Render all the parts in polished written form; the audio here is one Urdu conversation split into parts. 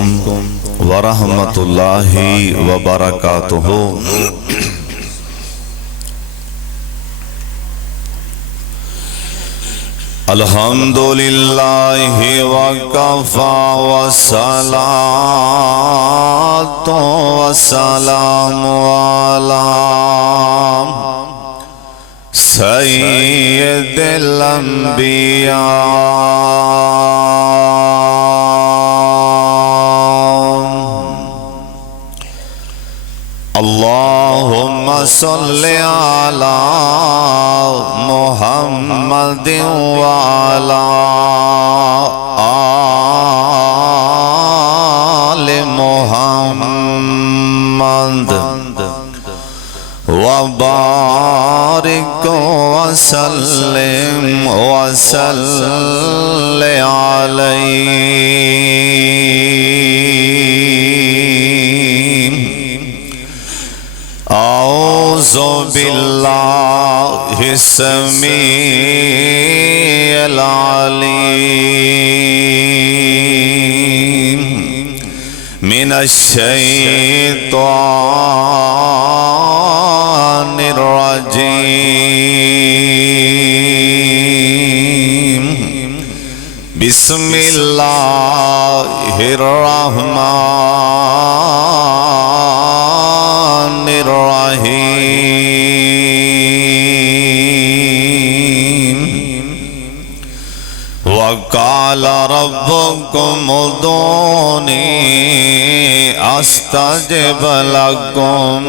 علیکم ورحمۃ اللہ وبرکاتہ۔ الحمدللہ وکفی والصلاۃ والسلام علی سید الانبیاء۔ اللہم صلی علی محمد وعلی آل محمد وبارک وسلم علیہ۔ اعوذ باللہ السمیع العلیم من الشیطان الرجیم۔ بسم اللہ الرحمن الرحیم۔ وقال ربكم ادعوني استجب لكم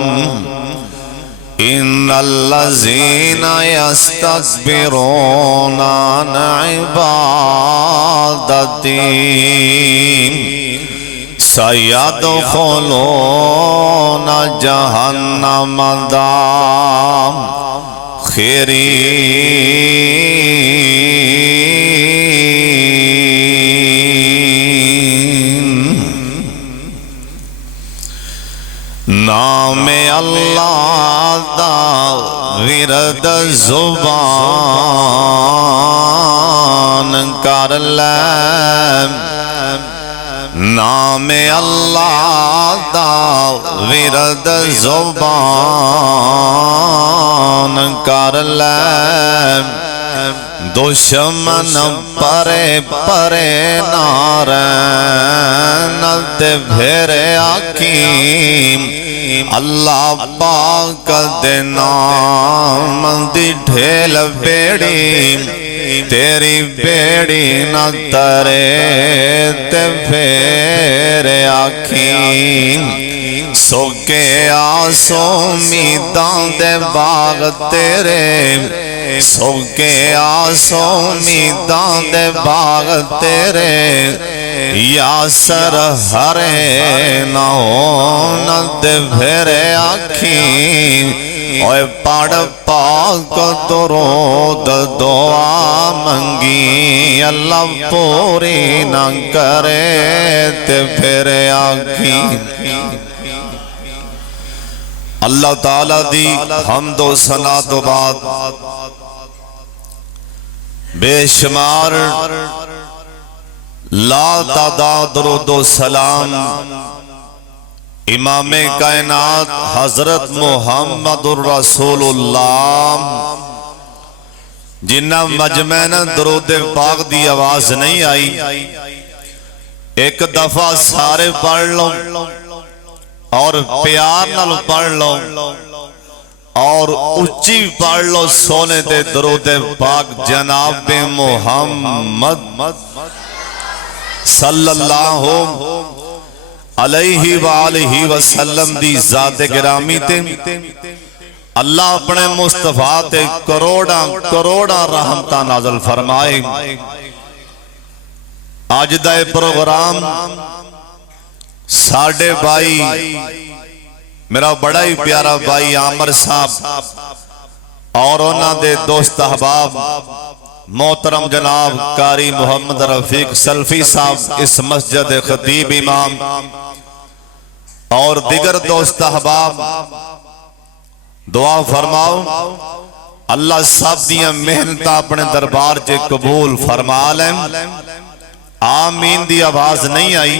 ان الذين يستكبرون عن عبادتي سيدخلون جهنم داخرين۔ نام اللہ دا ورد زبان کر لے، نام اللہ دا ورد زبان کر لے، دشمن پرے پرے نارین تے بھیرے آکیم، اللہ پاک دے نام دی ڈھیل بیڑی، تیری بیڑی نہ ترے تے بھیرے آکیم۔ سوکے آسو میدان دے باغ تیرے، سوکے آسو میدان دے باغ تیرے، یا سر ہرے نہ ہونا دے بھیرے آکھیں۔ اوے پڑھ پاک درود دعا منگی، اللہ پوری نہ کرے تے بھیرے آکھیں۔ اللہ تعالیٰ دی حمد و ثنا تو بعد بے شمار لا تعداد درود و سلام امام کائنات حضرت محمد الرسول اللہ جنہ مجمعین درود پاک دی آواز نہیں آئی، ایک دفعہ سارے پڑھ لو اور پیار نال پڑھ لو اور اچھی پڑھ لو سونے دے درود پاک جناب محمد صلی اللہ علیہ وآلہ وسلم دی ذات گرامی تے اللہ اپنے مصطفیٰ تے کروڑا کروڑا رحمتہ نازل فرمائے۔ آج دا پروگرام ساڑھے بھائی میرا بڑا ہی پیارا بھائی عامر صاحب اور انہاں دے دوست احباب محترم جناب قاری محمد رفیق سلفی صاحب اس مسجد خطیب امام اور دیگر دوست احباب دعا فرماؤ اللہ سب دیاں محنت اپنے دربار چے قبول فرما لیں۔ آمین دی آواز نہیں آئی،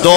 2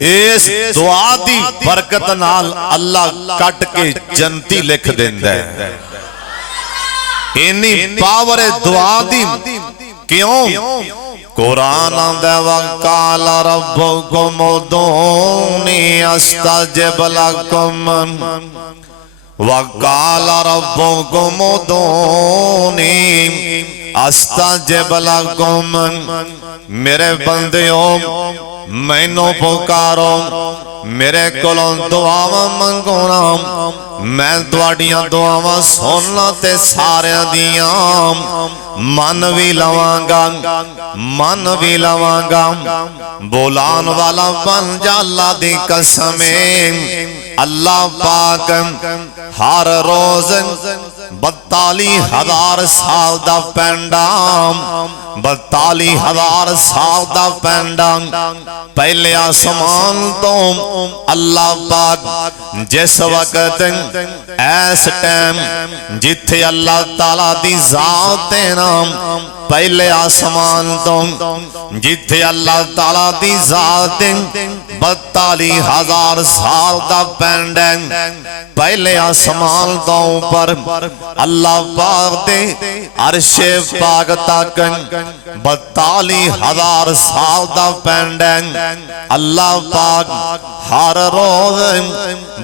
اس دعا دی برکت نال اللہ کٹ کے جنتی لکھ دیندا ہے اینی پاور دعا دی کیوں قرآن دے وقال ربکم ادعونی استجب لکم وقال ربکم ادعونی استجب لکم میرے بندیوں مینوں پکارو میرے کولوں دعاواں منگونا میں تواڈیاں دعاواں سننا تے ساریاں دیاں من بھی لواں گا بولان والا بن جا اللہ دی قسم اللہ پاک ہر روز 42,000 سال دا پینڈا 42,000 سال دا پینڈا پہلے آسمان تو اللہ پاک جس وقت ایس ٹائم جتھے اللہ تعالیٰ دی ذات نام پہلے آسمان تو جتھے اللہ تعالیٰ دی ذات 42,000 سال دا پینڈ پہلے آسمان تو اوپر اللہ پاک دے عرش پاک تک 42,000 سال دا پینڈ اللہ پاک ہر روز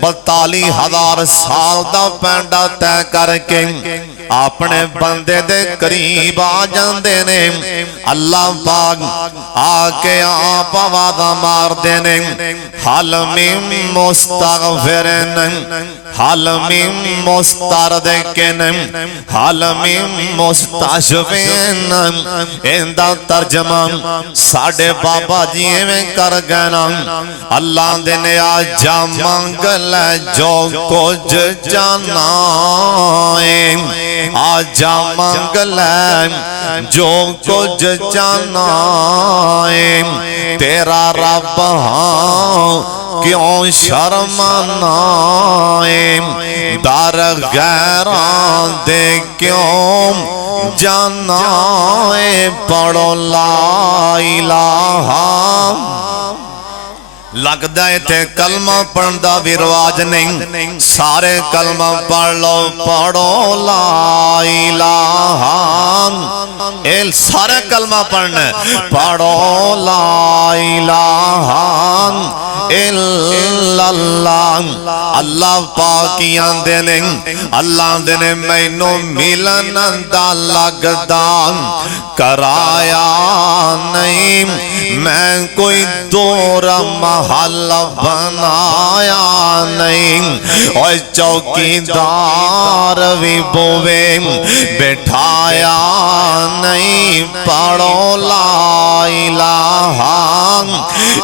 42,000 سال دا پینڈا طے کر کے اپنے بندے دے قریب آ جاندے نے اللہ پاک آ کے آپ آوازہ مار دینے حل من مستغفرن حل من مستردکن حل من مستشفین اندہ ترجمہ ساڑھے بابا جی میں کر گنا اللہ دینے آجا مانگ لے جو کچھ جانا آجا مانگ لے جو کچھ جانا تیرا رب ہاں کیوں شرمانا در غیران دے کیوں جانا پڑھو لا الہ لگ دائے تھے کلمہ پڑھندہ بھی رواج نہیں سارے کلمہ پڑھ لو پڑھو لا الہ سارے کلمہ پڑھنے پڑھو لا الہ الا اللہ اللہ پاکیاں دینے اللہ دینے مینوں ملن دا لگدا کرایا نہیں میں کوئی دور محل بنایا نہیں اور چوکیدار بھی بوے بٹھایا نہیں پڑھو لا الہ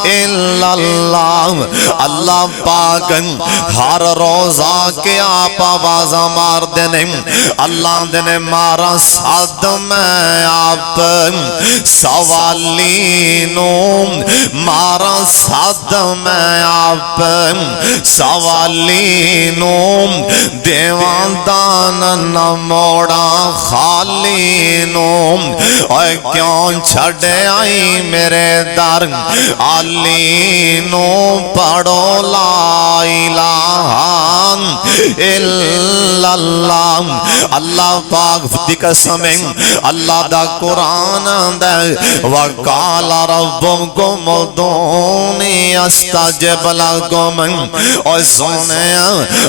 الا اللہ اللہ پاک ہر روزہ کے آپ آوازہ مار دینے اللہ دینے مارا ساتھ میں آپ سوالینوں مارا ساتھ میں آپ سوالینوں دیوان دان نموڑا خالینوں اور کیوں چھڑے آئی میرے در آلینوں پڑھو لا الہ الا اللہ اللہ پاک دی قسم اللہ دا قرآن دے وقال ربکم ادعونی استجب لکم اور سونے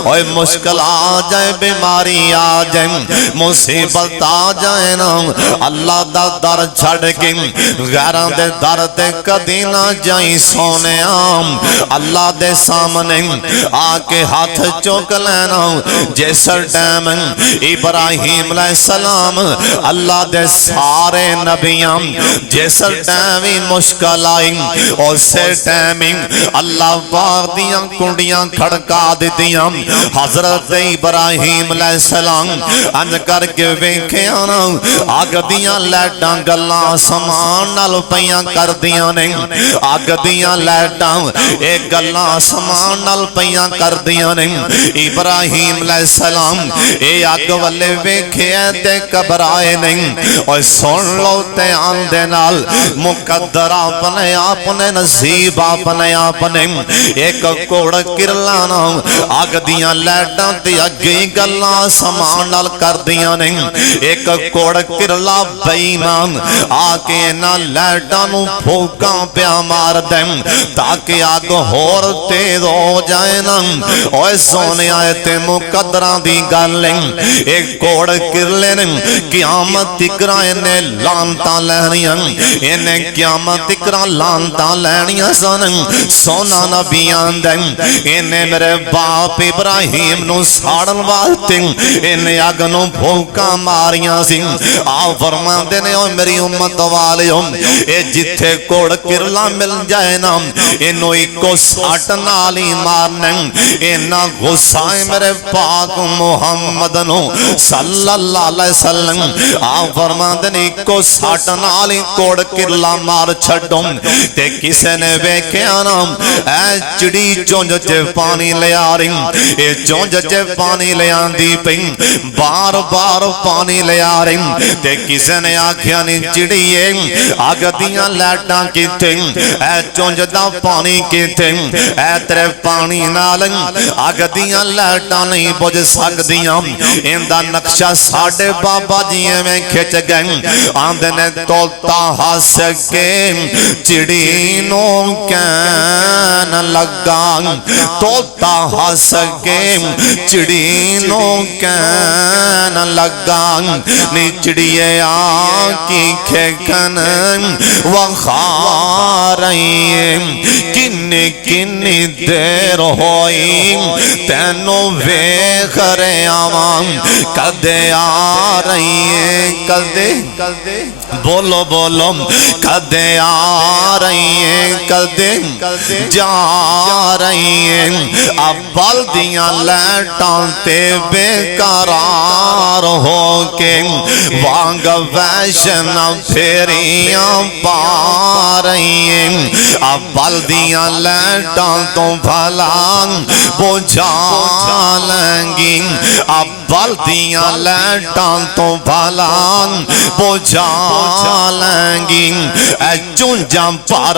اور مشکل آ جائے بیماری آ جائے مصیبت آ جائے نا اللہ دا در چھڑ کے غیران دے در تے کدی نہ جائیں سونے اللہ دے سامنے آ کے ہاتھ چوک لینا جیسا ٹائم ابراہیم علیہ السلام اللہ دے سارے نبیاں جیسا ٹائم مشکل آئی اور سے ٹائم اللہ پاک دیاں کنڈیاں کھڑکا دیتیاں حضرت ابراہیم علیہ السلام انج کر کے ویکھے آنا آگ دیاں لیٹاں گلاں سمان نال پیاں کر دیاں نے آگ دیاں لیٹاں ایک گلاں سمان نال پیاں کر دیاں نے ابراہیم علیہ السلام اے اگ والے ویکھیا تے گھبرائے نہیں اور سن لو تے آندے نال مقدر اپنے اپنے نصیب اپنے اپنے ایک کوڑ کرلانا اگ دیاں لیٹاں تے اگے گلاں سامان نال کر دیاں نہیں ایک کوڑ کرلا بے ایمان آ کے نہ لیٹاں نو پھوکاں پیا مار دیں تاکہ آگ ہور تیز ہو جائے نا اوے سونے آئے تے مقدران دی گالیں ایک کوڑ کرلے نے قیامت تکرائے نے لانتا لہنیاں انہیں قیامت تکرا لانتا لہنیاں سنیں سونا نبیان دیں انہیں میرے باپ ابراہیم نو ساڑن واسطے انہیں آگنوں بھوکا ماریاں سی آو فرمان دینے اوہ میری امت والیوں اے جتھے کوڑ کرلا مل جائے نا انہوں ایکو ساٹھ نالی مارنے انہا غصائے میرے پاک محمد نو صلی اللہ علیہ وسلم آو فرمان دینے ایکو ساٹھ نالی کوڑ کرلا مار چھڑوں تے کسے نے بیکھے آنا اے چڑی چونج جے پانی لے آ رہی اے چونج جے پانی لے آن دی پہن بار بار پانی لے آ رہی تے کسے نے آکھیا نہیں چڑیے آگ دیاں لیٹاں کی تھیں اے چونج دا پانی کی تھیں اے ترے پانی نالن آگ دیاں لیٹاں نہیں بجھ سک دیاں اندہ نقشہ ساڑھے بابا جیے میں کھچ گئیں آندے نے تولتا ہاس کے چڑینوں کین لگا تولتا ہاس کے چڑینوں کین لگا نی چڑیے آنکی کھیکن وخارئیم کنی کنی دیر ہوئی تینوں ویخرے آوام کدے آ رہی ہیں کدے بولو بولو کدے آ رہی ہیں کدے جا رہی ہیں اب بلدیاں لیٹاں تے بے قرار ہو کے وانگ ویشن پھیریاں پا رہی ہیں اب بلدیاں لیٹاں تو بھلا بجھا لیں گی اب بلدیاں لیٹاں تو بھلا بجھا لیں گی اے چونجاں پر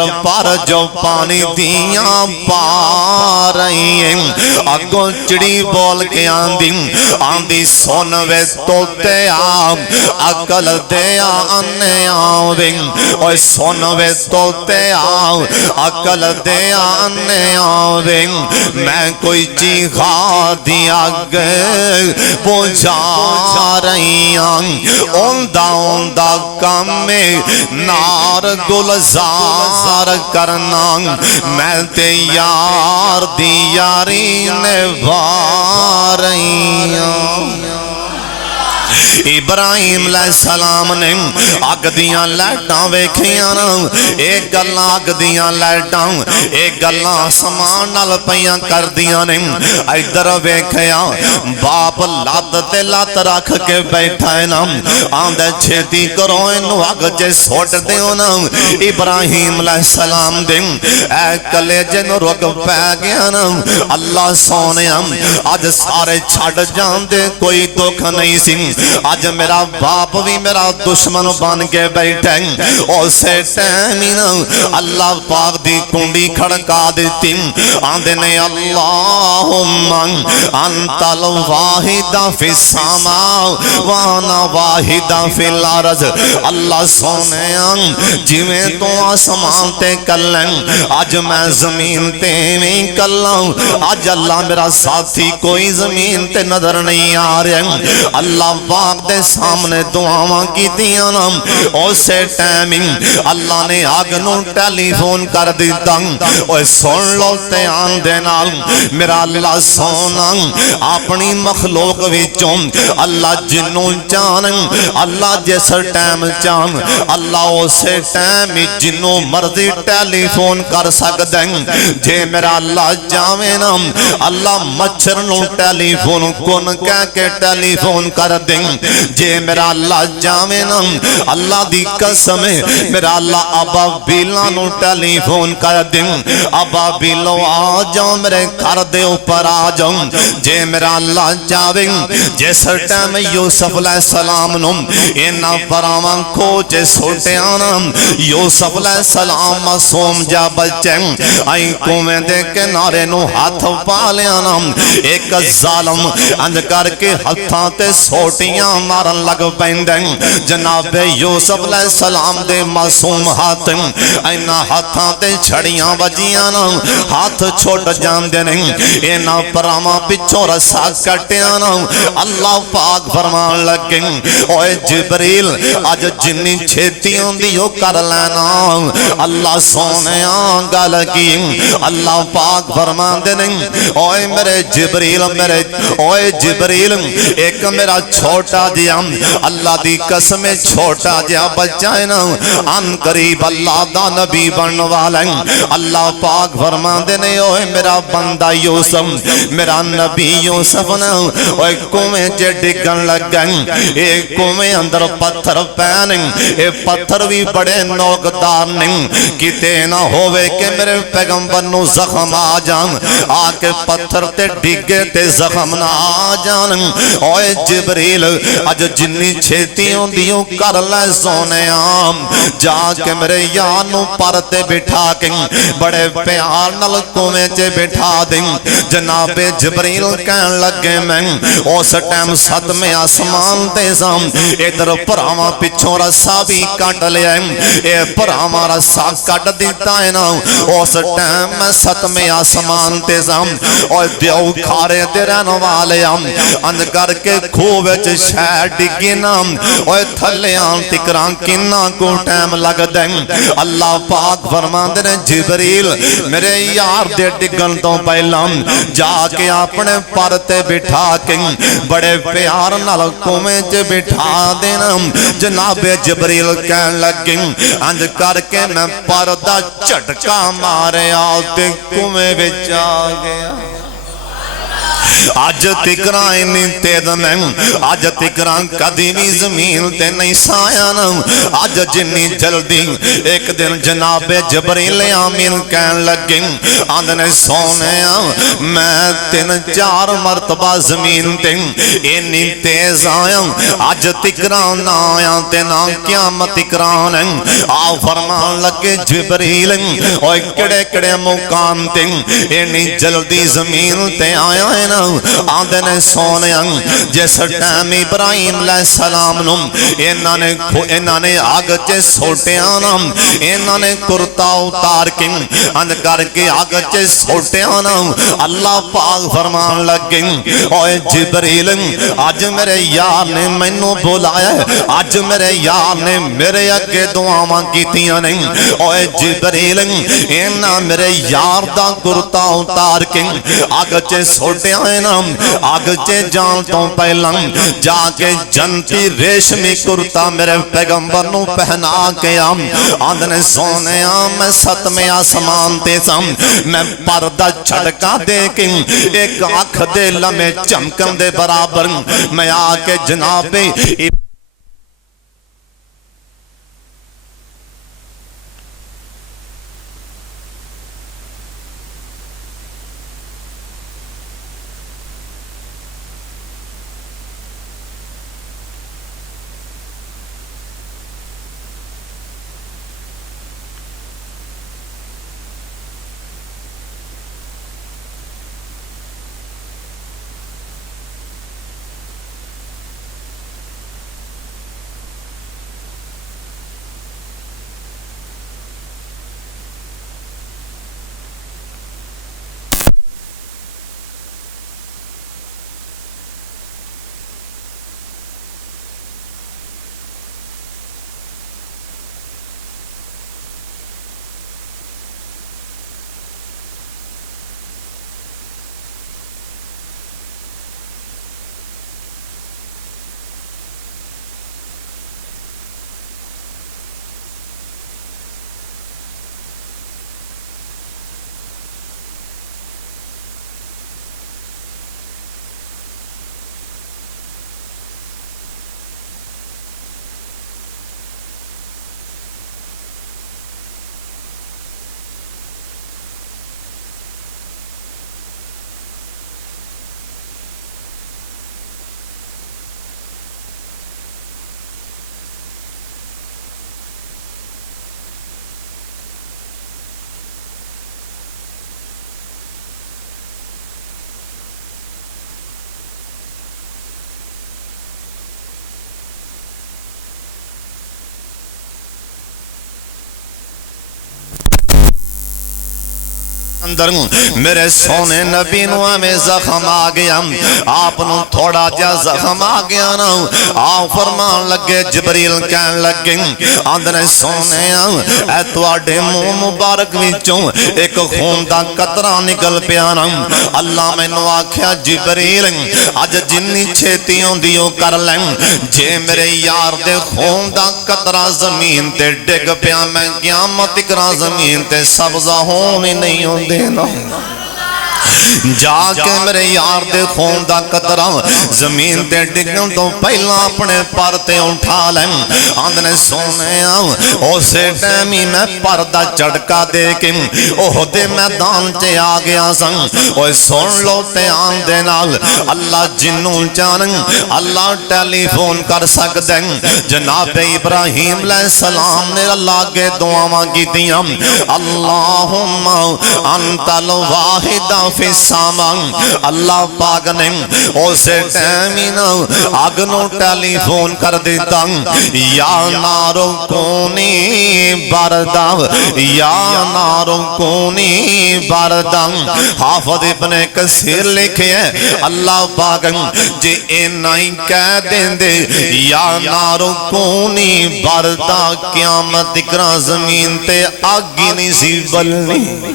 جو پانی دیاں پا رہی ہیں اگوں چڑی بول کے آندی سونوے توتے آم اکل دیا انے آویں اوہ سونوے توتے آم اکل دیا انے آویں میں کوئی چیخا دیا گئے بجھا رہی ہیں اوندہ کام میں نار گلزار کرنا میں تے یار دی یاری نبھا رہی ہوں ابراہیم علیہ السلام نے آگ دیاں لیٹاں ویکھیاں ایک گلاں آگ دیاں لیٹاں ایک گلاں سامان نال پیاں کر دیاں نے ادھر ویکھیاں باپ لات تے لات رکھ کے بیٹھا ہے نا آندے چھیتی کرو انو آگ جے سوٹ دیو نا ابراہیم علیہ السلام دے اے کلیجے نو رگ پہ گیا نا اللہ سونے آج سارے چھڑ جان دے کوئی دکھ نہیں سی آج میرا باپ بھی میرا دشمن بن کے بیٹھے اسے ٹیمینا اللہ پاک دی کنڈی کھڑکا دیتی آندے نے اللہم انت الواحد فی السماء وانا واحد فی الارض اللہ سونے جویں تو آسمان تے کلیں آج میں زمین تے میں کلیں آج اللہ میرا ساتھی کوئی زمین تے نظر نہیں آ رہے اللہ پاک دے سامنے دعاواں کی دیاں نام اسے ٹیمنگ اللہ نے آگنوں ٹیلی فون کر دیتا اوہ سن لو تے آن دے نال میرا اللہ سونا اپنی مخلوق وچوں اللہ جنوں جان اللہ جیسا ٹیم جان اللہ اسے ٹیم جنوں مرضی ٹیلی فون کر سکدیں جے میرا اللہ جاویں نا اللہ مچھر نوں ٹیلی فون کن کہہ کے ٹیلی فون کر دیں جے میرا اللہ جاوے نا اللہ دی قسم ہے میرا اللہ ابا بیلا نو ٹیلی فون کر دیں ابا بیلو آ جاؤ میرے گھر دے اوپر آ جاؤ جے میرا اللہ جاوے جس ٹائم یوسف علیہ السلام نو اینا پراواں کو جے سوٹے آنا یوسف علیہ السلام معصوم جا بچے آئیں کومیں دے کے نارے نو ہاتھ پا لیانا ایک ظالم اند کر کے ہتھاں تے سوٹیاں مارن لگ پیندیں جناب یوسف علیہ السلام دے معصوم ہاتھ اینا ہاتھاں تے چھڑیاں بجیاں نا ہاتھ چھوٹ جان دے نہیں اینا پراواں پچھو رسا کٹیاں نا اللہ پاک فرمان لگیں اوے جبریل آج جنی چھیتیاں دیو کر لینا اللہ سونے آنگا لگی اللہ پاک فرمان دے نہیں اوے میرے جبریل ایک میرا چھوٹا جیا اللہ دی قسم چھوٹا جیا بچائے نا ان قریب اللہ دا نبی بن والے اللہ پاک فرمان دے نہیں اوے میرا بندہ یوسف میرا نبی یوسف نا اوے کومیں جے ڈگن لگ گئیں ایک کومیں اندر پتھر پینیں اے پتھر بھی بڑے نوکدار نہیں کتے نہ ہوئے کہ میرے پیغمبر نو زخم آ جان آکے پتھر تے ڈگے تے زخم نہ آ جان اوے جبریل اج جنی چھیتیوں دیوں کر لے سونے آم جا کے میرے یانو پر تے بٹھا کے بڑے پیار نل کومیں چے بٹھا دیں جناب جبریل کہن لگے میں اس ٹائم صدمے آسمان تے سام ادھر پراواں پچھوں رسا بھی کٹ لیا اے پراواں رسا کٹ دیتا ہے نا اس ٹائم میں صدمے آسمان تے سام اور دیو کھارے دے رہن والے اند کر کے خوبچ شہ ڈگی نا اور تھلیاں تکران کنا کو ٹائم لگ دیں اللہ پاک فرمان دے جبریل میرے یار دے ڈگن تو پہلا جا کے اپنے پرتے بٹھا کے بڑے پیار نلکوں میں جے بٹھا دینا جناب جبریل کہن لگیں اند کر کے میں پردہ چٹکا مارے آتے کنویں بچ آ گیا آج تکران انہی تیز میں آج تکران قدیمی زمین تے نہیں سایانا آج جنی جلدی ایک دن جناب جبریل آمین کہن لگیں آندھنے سونے میں 3-4 مرتبہ زمین تے انہی تیز آیا آج تکران نہ آیا تے نہ قیامت تکران آو فرمان لگے جبریل اوہ کڑے کڑے مقام تے انہی جلدی زمین تے آیا ہے نا آندھنے سونے جیس ٹائم ابراہیم علیہ السلام نم انہاں نے آگ چے سوٹے آنا انہاں نے کرتا اتار کے اند کر کے آگ چے سوٹے آنا اللہ پاک فرمان لگیں اوہ جبریل آج میرے یار نے مینوں بلایا ہے آج میرے یار نے میرے اگے دعاواں کیتیاں نہیں اوہ جبریل انہاں میرے یار دا کرتا اتار کے آگ چے سوٹے آئے نا آگ چے جان تو پہلا جا کے جنتی ریشمی کرتا میرے پیغمبر نو پہنا کے آندھنے سونے میں ستمے آسمان تے سام میں پردہ چھڑکا دے کے ایک آنکھ دے لمے چمکن دے برابر میں آکے جناب اندر میرے سونے نبی نو میں زخم آ گیا آپ نو تھوڑا جا زخم آ گیا نا آپ فرمان لگے جبریل کہن لگے آندھنے سونے اے تواڈے منہ مبارک وچوں ایک خون دا قطرہ نکل پیا نا اللہ میں نو آکھیا جبریل اج جنی چھیتی ہوندیو کر لیں جے میرے یار دے خون دا قطرہ زمین تے ڈگ پیا میں قیامت کرا زمین تے سبزہ ہونی نہیں ہوندی جا کے میرے یار دے خون دا قطرہ زمین تے ڈگن تو پہلا اپنے پر تے اٹھا لیں آندھنے سونے اسے ٹیمی میں پردہ چڑکا دے کے احد میدان چے آ گیا سن اوہ سن لو تے آندھے نال اللہ جنوں چانن اللہ ٹیلی فون کر سکتے جناب ابراہیم علیہ السلام نے اللہ کے دعاواں کی دیا اللہم انت الواحد فی السامان اللہ پاک نے اسے ٹیمینہ آگنو ٹیلی فون کر دیتا یا نارو کونی باردہ یا نارو کونی باردہ حافظ ابن کثیر لکھے ہیں اللہ پاک جی اینائی کہہ دیں دے یا نارو کونی باردہ قیامت اکرا زمین تے آگی نہیں سی بلنی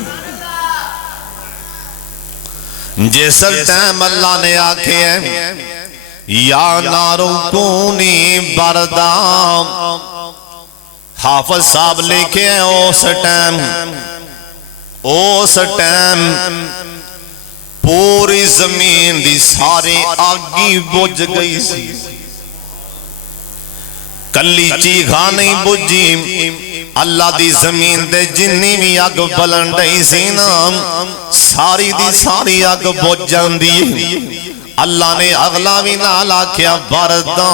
جیسر ٹائم اللہ نے آکھے ہیں یا نارو کونی بردہ حافظ صاحب لکھے ہیں اس ٹائم پوری زمین دی ساری آگی بجھ گئی سی کلی چیخا نہیں بجھی اللہ دی زمین دے جنی بھی آگ بلندی سی نا ساری دی ساری آگ بجھ جاندی اللہ نے اغلا بھی نالا کیا بردوں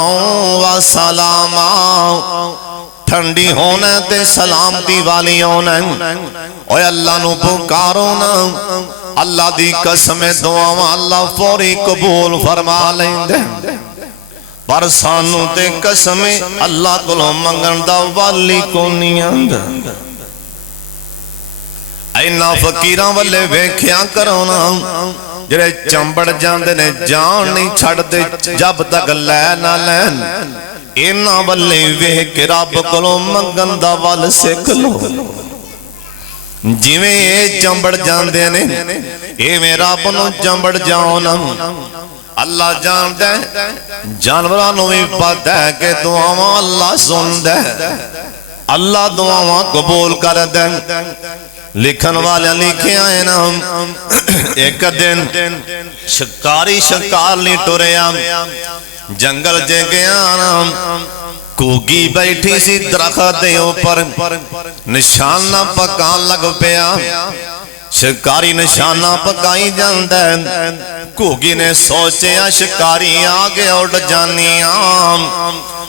و سلاما ٹھنڈی ہونے تے سلامتی والی ہونے اوہ اللہ نو پکارو نا اللہ دی قسم دعا اللہ فوری قبول فرما لیں دے پر سانو تے قسم اللہ کو منگن دا والی کو نہیں آندہ اینا فقیران والے ویکھیا کرونا جڑے چمبڑ جاندے نے جان نہیں چھڑ دے جب تک لے نہ لین اینا والے ویکھ رب کو منگن دا وال سکھ لو جویں اے چمبڑ جاندے نے اے میرا بنو چمبڑ جاؤنا اللہ جان دے جانورانوں بھی پتہ ہے کہ دعاواں اللہ سن دے اللہ دعاواں قبول کر دے لکھن والے لکھے آئے نا ایک دن شکاری شکار لی ٹوریا جنگل جے گیا نا کوگی بیٹھی سی درخت دے اوپر نشانہ پکان لگ پیا شکاری نشانہ پکائی جاندے کوگی نے سوچے شکاری آگے اڑ جانی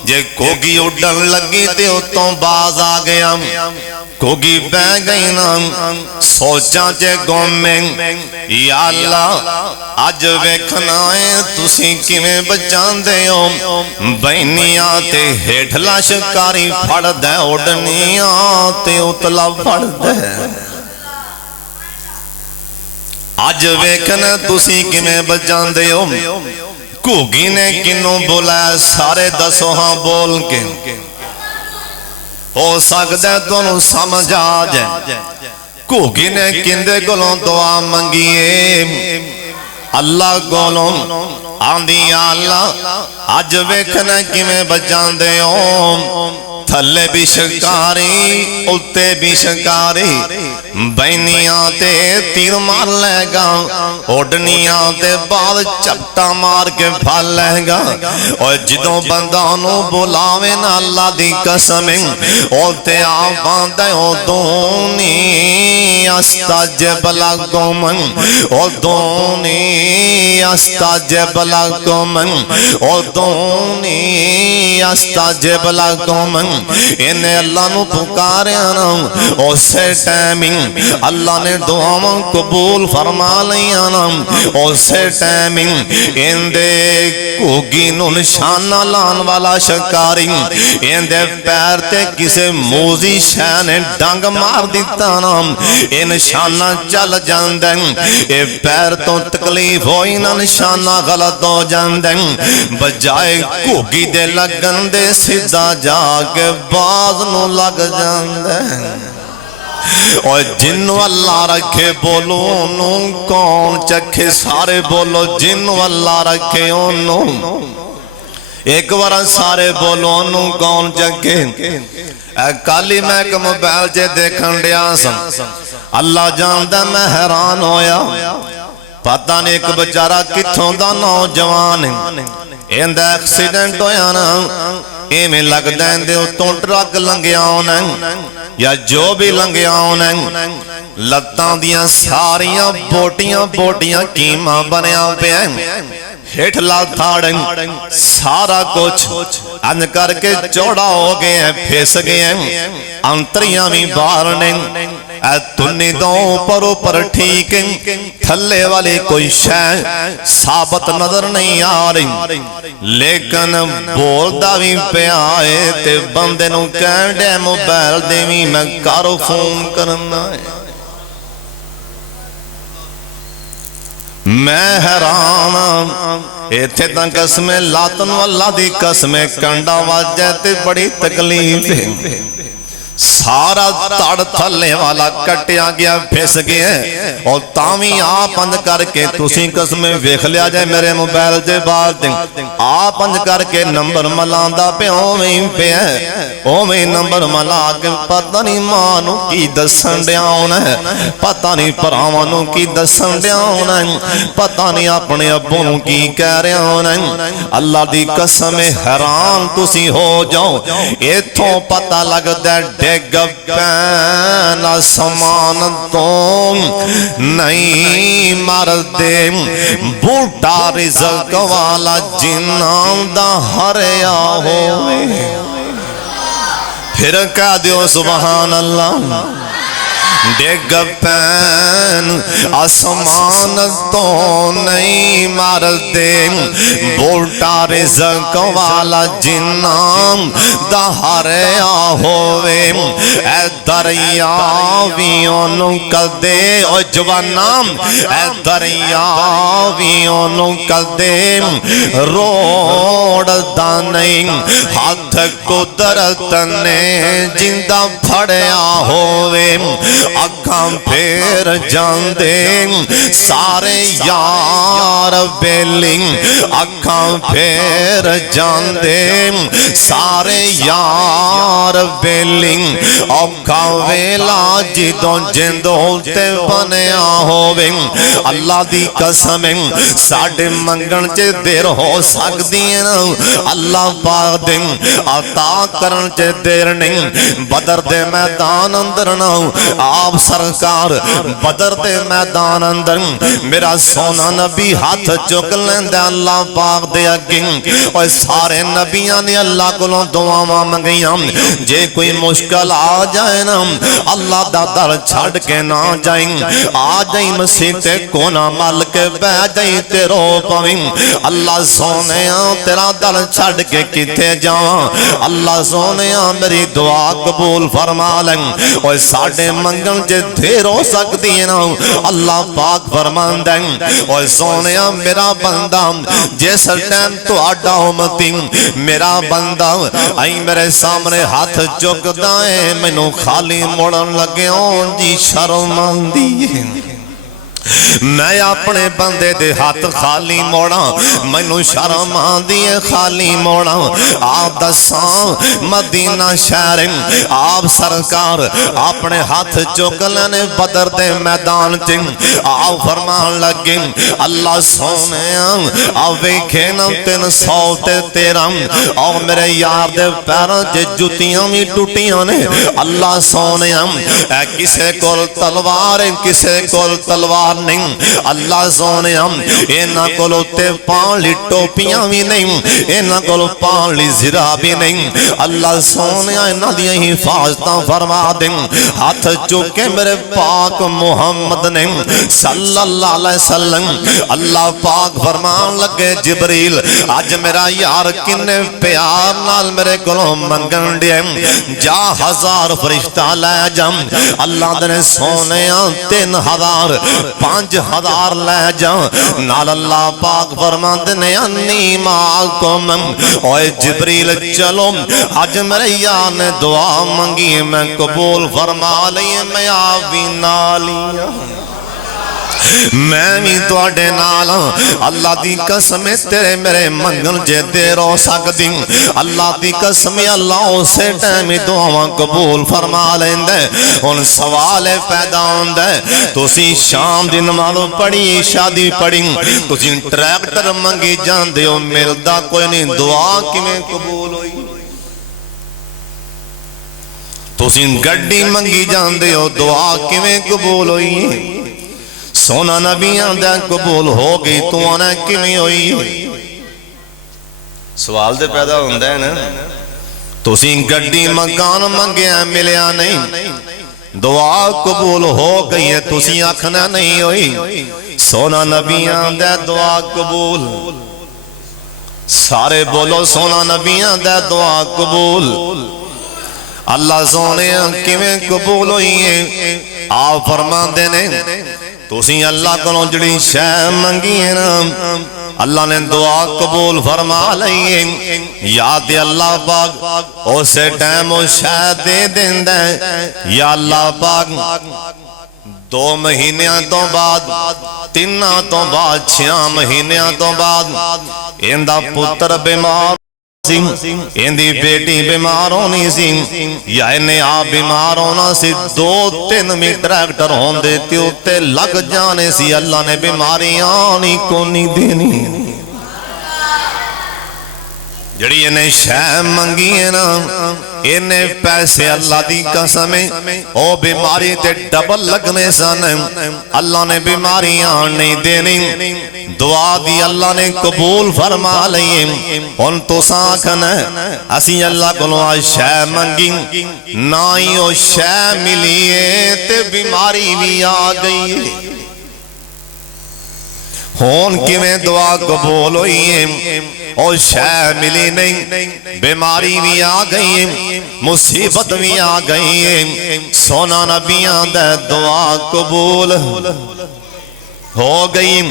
جے کوگی اڑن لگی تے اتوں باز آ گیا کوگی بہ گئی نا سوچا جے گوم میں یا اللہ آج ویکھنا ہے تسی کیویں بچاندے ہو بینیاں تے ہیٹھلا شکاری پھڑ دے اڑنیاں تے اتلا پھڑ دے آج ویکھنا تسی کیویں بچاندے ہو کوگی نے کنوں بولا سارے دسو ہاں بول کے ہو سکتا ہے تو سمجھ آ جائے کوگی نے کندے گلوں دعا منگیے اللہ گولوں آندھی اللہ آج ویکھنا کی میں بچان دے تھلے بھی شکاری اتے بھی شکاری بینیاں تے تیر مار لے گا اوڈنیاں تے بعد چپٹا مار کے پھال لے گا اور جدوں بندانوں بلاوے نا اللہ دی قسمیں اوتے آبان دے اوڈونی استاجب لکم اوڈونی استاجب لکم اوڈونی استاجب لکم انہیں اللہ نو پکاریا نا اسے ٹائمنگ اللہ نے دعاواں قبول فرما لیا نا اسے ٹائمنگ اندے کوگی نو نشانہ لان والا شکاری اندے پیر تے کسے موزی شہ نے ڈنگ مار دیتا نا اے نشانہ چل جاندن اے پیر تو تکلیف ہوئی نہ نشانہ غلط ہو جاندن بجائے کوگی دے لگن دے سیدھا جا کے باز نو لگ جاندن اور جنو اللہ رکھے بولو انہوں کون چکھے سارے بولو جنو اللہ رکھے انہوں ایک ورہ سارے بولو انہوں کون چکھے اے کالی میں کہ موبائل جے دیکھن دیا سن اللہ جاندہ میں حیران ہویا پتہ نہیں ایک بچارہ کتھوں دا نوجوان اندہ ایکسیڈنٹ ہویا نا اے میں لگ دین دے اتوں ٹرک لنگیا ہونا یا جو بھی لنگیا ہونا لتاں دیاں ساریاں بوٹیاں کیمہ بنیا پہ ہیں ہیٹھ لاتھاڑیں سارا کچھ ان کر کے چوڑا ہو گئے ہیں پھیس گئے ہیں انتریاں بھی بارنے اے تنی دوں پر اوپر ٹھیکیں تھلے والی کوئی شے ثابت نظر نہیں آ رہی لیکن بول دا بھی پہ آئے تے بندے نو کینڈے موبائل دے بھی میں کارو فون کرنا ہے میں حیران ایتھے تن قسمیں لاتن واللہ دی قسمیں کنڈا واجہتے بڑی تکلیف ہے سارا تڑ تھلے والا کٹیا گیا پھیس گیا اور تامی آپ اند کر کے تُسی قسمیں ویکھ لیا جائے میرے موبائل دے بعد دیں آپ اند کر کے نمبر ملاندہ پہ اومیں پہ ہے اومیں نمبر ملا کے پتہ نہیں مانو کی دسن دیا ہونا ہے پتہ نہیں پراوانو کی دسن دیا ہونا ہے پتہ نہیں اپنے ابوں کی کہہ رہے ہونا ہے اللہ دی قسم حیران تُسی ہو جاؤ ایتھوں پتہ لگ دے ڈگ پین آسمان تو نہیں مردے بوٹا رزق والا جنان دا ہریا ہوئے پھر کہہ دیو سبحان اللہ ڈگ پین آسمان تو نہیں مردے بوٹا رزق والا جنان دا ہریا ہوئے اے دریاویوں نو کدے او جوانام اے دریاویوں نو کدے روڑ دا نہیں ہاتھ قدرت نے جندہ پھڑیا ہوئے اکھاں پھیر جاندے سارے یار بیلنگ اکھاں پھیر جاندے سارے یار بیلنگ اکھاں ویلا جدوں جندوں تے بنیا ہوویں اللہ دی قسم ساڑھے منگن چے دیر ہو سکتی ہیں اللہ پاک دیں عطا کرن چے دیر نہیں بدر دے میدان اندر نہ آپ سرکار بدر دے میدان اندر میرا سونا نبی ہاتھ چک لیندے اللہ پاک دے اگیں اور سارے نبیاں نے اللہ کو دعا منگیاں جے کوئی مشکل آ جائے نا اللہ دا در چھڑ کے نہ جائیں آ جائیں مسیح کونا مل کے بہ جائیں تیرو پویں اللہ سونیاں تیرا در چھڑ کے کتے جاواں اللہ سونیاں میری دعا قبول فرما لیں اور ساڑھے منگن جے دیر ہو سکتی ہے نا اللہ پاک فرمان دیں اور سونیا میرا بندہ جیسا ٹائم تو آڈا امتی میرا بندہ آئی میرے سامنے ہاتھ چک دائیں میں نو خالی موڑن لگے ہوں جی شرماندی ہے میں اپنے بندے دے ہاتھ خالی موڑا میں نو شرم آندی ہے خالی موڑا آپ دساں مدینہ شہر آپ سرکار اپنے ہاتھ چک لینے بدر دے میدان چن آپ فرمان لگیں اللہ سونے آپ ویکھے نا 300 تے 13 اور میرے یار دے پیروں جے جتیاں بھی ٹوٹیاں نے اللہ سونے اے کسے کول تلوار کسے کول تلوار تلوار نہیں، اللہ سونے اینا کولو تے پان لی ٹوپیاں بھی نہیں، اینا کولو پان لی زرہ بھی نہیں، اللہ سونے اینا دیا حفاظتاں فرما دیں، ہاتھ چکے میرے پاک محمد نے صلی اللہ علیہ وسلم، اللہ پاک فرمان لگے جبریل آج میرا یار کنے پیار نال میرے کولوں منگن دے، جا 1000 فرشتہ لے جام، اللہ دنے سونے 3000 5000 لے جام، نال اللہ پاک فرمان دنے انی معاکم، اوے جبریل چلو آج میرے یار نے دعا منگی میں قبول فرما لئی، میں آوی نالیاں میں بھی تو اڈے نالا، اللہ دی قسم تیرے میرے منگل جے دے رو سکتی، اللہ دی قسم اللہ اسے ٹائمی دعاواں قبول فرما لیندے، ان سوال پیدا ہوندے، تو سی شام دی نماز پڑھی شادی پڑھی، تو سی ٹریکٹر منگی جان دے ہو ملدا کوئی نہیں، دعا کی میں قبول ہوئی، تو سی گڑی منگی جان دے ہو دعا کی میں قبول ہوئی، سونا نبیاں دے قبول ہو گئی تو آنا کمی ہوئی، سوال دے پیدا ہوندہ ہے نا، تو سی گڑی مکان منگیا ملیا نہیں، دعا قبول ہو گئی ہے تو سی آکھنا نہیں ہوئی، سونا نبیاں دے دعا قبول، سارے بولو سونا نبیاں دے دعا قبول، اللہ سونے کی میں قبول ہوئی ہے، آپ فرمان دینے تو سی اللہ کو جڑی شے منگی ہے نا، اللہ نے دعا قبول فرما لئی، یاد اللہ پاک اسے ٹائم و شے دے دیں دے، یا اللہ پاک 2 مہینیاں تو بعد 3 تو بعد 6 مہینیاں تو بعد اندہ پتر بیمار اندی بیٹی بیمار ہونی سی، یا انہیں آپ بیمار ہونا سی، 2-3 میں ٹریکٹر ہون دیتی ہوتے لگ جانے سی، اللہ نے بیماری آنی کو نہیں دینی، جڑی انہیں شے منگی ہے نا، انہیں پیسے اللہ دی قسمیں او بیماری تے ڈبل لگنے سانے، اللہ نے بیماریاں نہیں دینی، دعا دی اللہ نے قبول فرما لئے، ان تو ساکھن ہے اسی اللہ کو آج شے منگی نائی او شے ملیے تے بیماری بھی آ گئی، ہون کی میں دعا قبول ہوئی ہے، او شے ملی نہیں، بیماری بھی آ گئی، مصیبت بھی آ گئی، سونا نبیاں دے دعا قبول ہو گئی،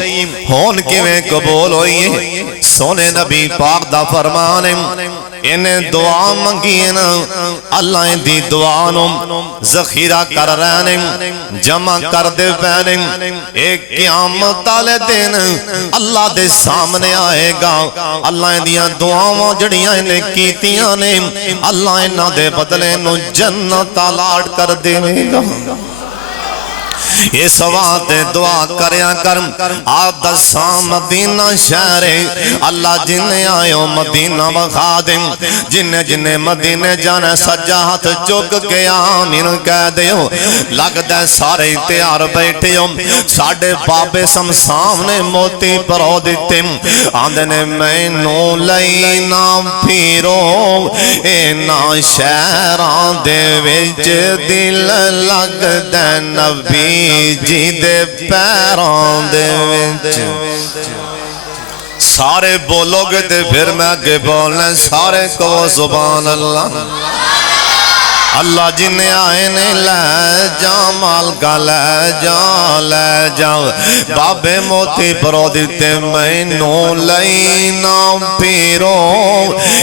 ہون کی میں قبول ہوئی، سونے نبی پاک دا فرمانے انہیں دعا منگی نا، اللہ دی دعانوں ذخیرہ کر رہنے جمع کر دے پہنے، ایک قیامت والے دن اللہ دے سامنے آئے گا، اللہ دیاں دعاواں جڑیاں انہیں کیتیاں نے اللہ انہاں دے بدلے نو جنت الاٹ کر دے گا، یہ سوات دعا کریا کرم آپ دساں مدینہ شہر، اللہ جنہیں آئے مدینہ بخا دیں، جنہیں مدینہ جانے سجا ہاتھ چک کے آمین کہہ دیو، لگ دے سارے تیار بیٹھے ہوں، ساڑھے بابے سم سامنے موتی پرو دیتے، آندھنے میں نو لینا پھیرو، اینا شہران دے وچ دل لگ دے نبی جی دے پیران دے وچ، سارے بولو گے تے پھر میں آگے بولنے، سارے کو سبحان اللہ، اللہ جنہیں آئے نے لے جا مال کا لے جا بابے موتی پرو دیتے میں نو لینا پیرو،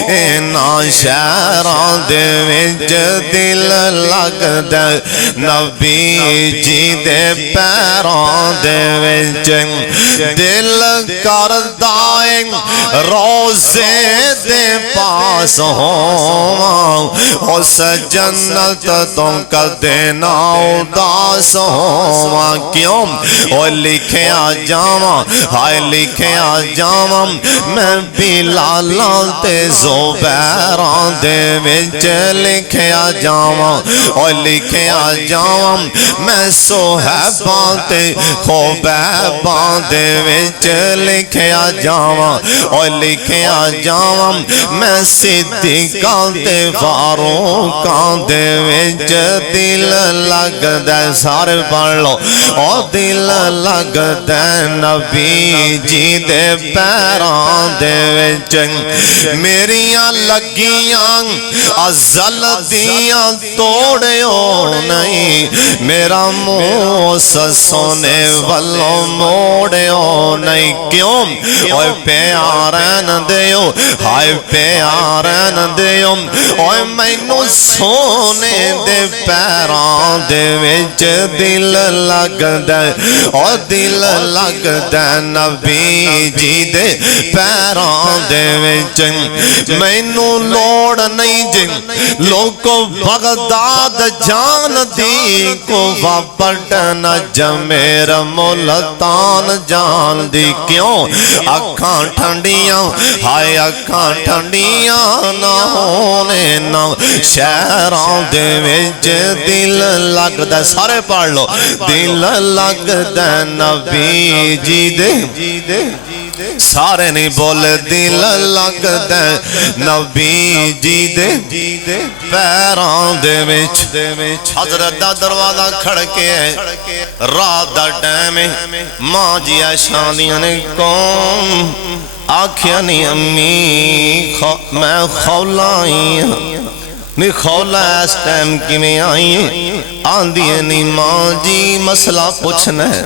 اینا شہران دے وچ دل لگ دے نبی جی دے پیران دے وچ، دل کر دائیں روزے دے پاس ہوں، اس جن جنت تم کدے نہ اداس ہواں کیوں او لکھیا جاواں ہائے لکھیا جاواں میں بلالاں تے زبیراں دے وچ لکھیا جاواں او لکھیا جاواں میں صہیباں تے خبیباں دے وچ لکھیا جاواں او لکھیا جاواں میں صدیقاں تے فاروقاں دے وچ دل لگدا سارے پڑھ لو او دل لگدا نبی جی دے پیراں دے وچ میریاں لگیاں ازل دیاں توڑیو نہیں میرا منہ سسونے والوں موڑیو نہیں کیوں اوے پیارین دیو ہائے پیارین دیو اوے مینو سونے دے پیران دے وچ دل لگدا او دل لگدا نبی جی دے پیران دے وچ مینو لوڑ نہیں جن لوگو بغداد جان دی کو واپٹن جمیر ملتان جان دی کیوں اکھاں ٹھنڈیاں ہائے اکھاں ٹھنڈیاں نہ ہونے نہ شہران دے وچ دل لگدا سارے پڑھ لو دل لگدا نبی جی دے سارے نہیں بولے دل لگدا نبی جی دے پیران دے وچ حضرت دا دروازہ کھڑکے رات دا ٹائم ماں جی عائشہ دیاں نے کون آکھیا نہیں امی میں خولا آئی نہیں خولا اس ٹائم کی میں آئی آندھی ہے نہیں ماں جی مسئلہ پوچھنا ہے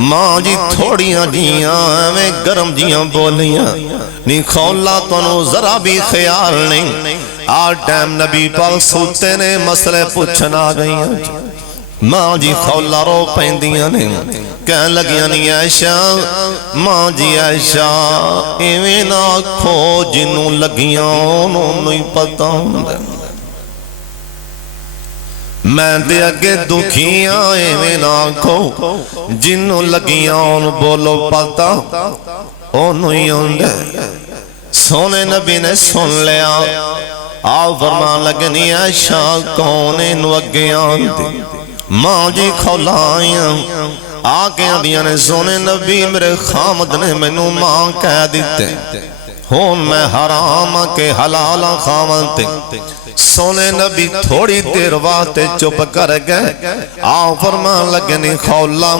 ماں جی تھوڑیاں جیاں میں گرم جیاں بولیاں نہیں خولا تو انہوں ذرا بھی خیال نہیں آج ٹائم نبی پاک سوتے نے مسئلے پوچھنا گئیاں ماں جی خولا رو پہندیاں نے کہنے لگیاں نہیں عائشہ ماں جی عائشہ ایویں نہ کھو جنوں لگیاں انہوں نہیں پتہ ہوندے میں دے اگے دکھیاں ایویں نہ کھو جنوں لگیاں انہوں بولو پتہ انہوں ہی ہوندے سونے نبی نے سن لیا آؤ فرمان لگنی عائشہ کونے نو اگے آندے ماں جی کھولائیاں آگے آدیاں نے سونے نبی میرے خامد نے مینوں ماں کہہ دیتے ہون میں حرام کے حلالا خامد تے سونے نبی تھوڑی دیر واتے چپ کر گئے آؤ فرمان لگنی خولا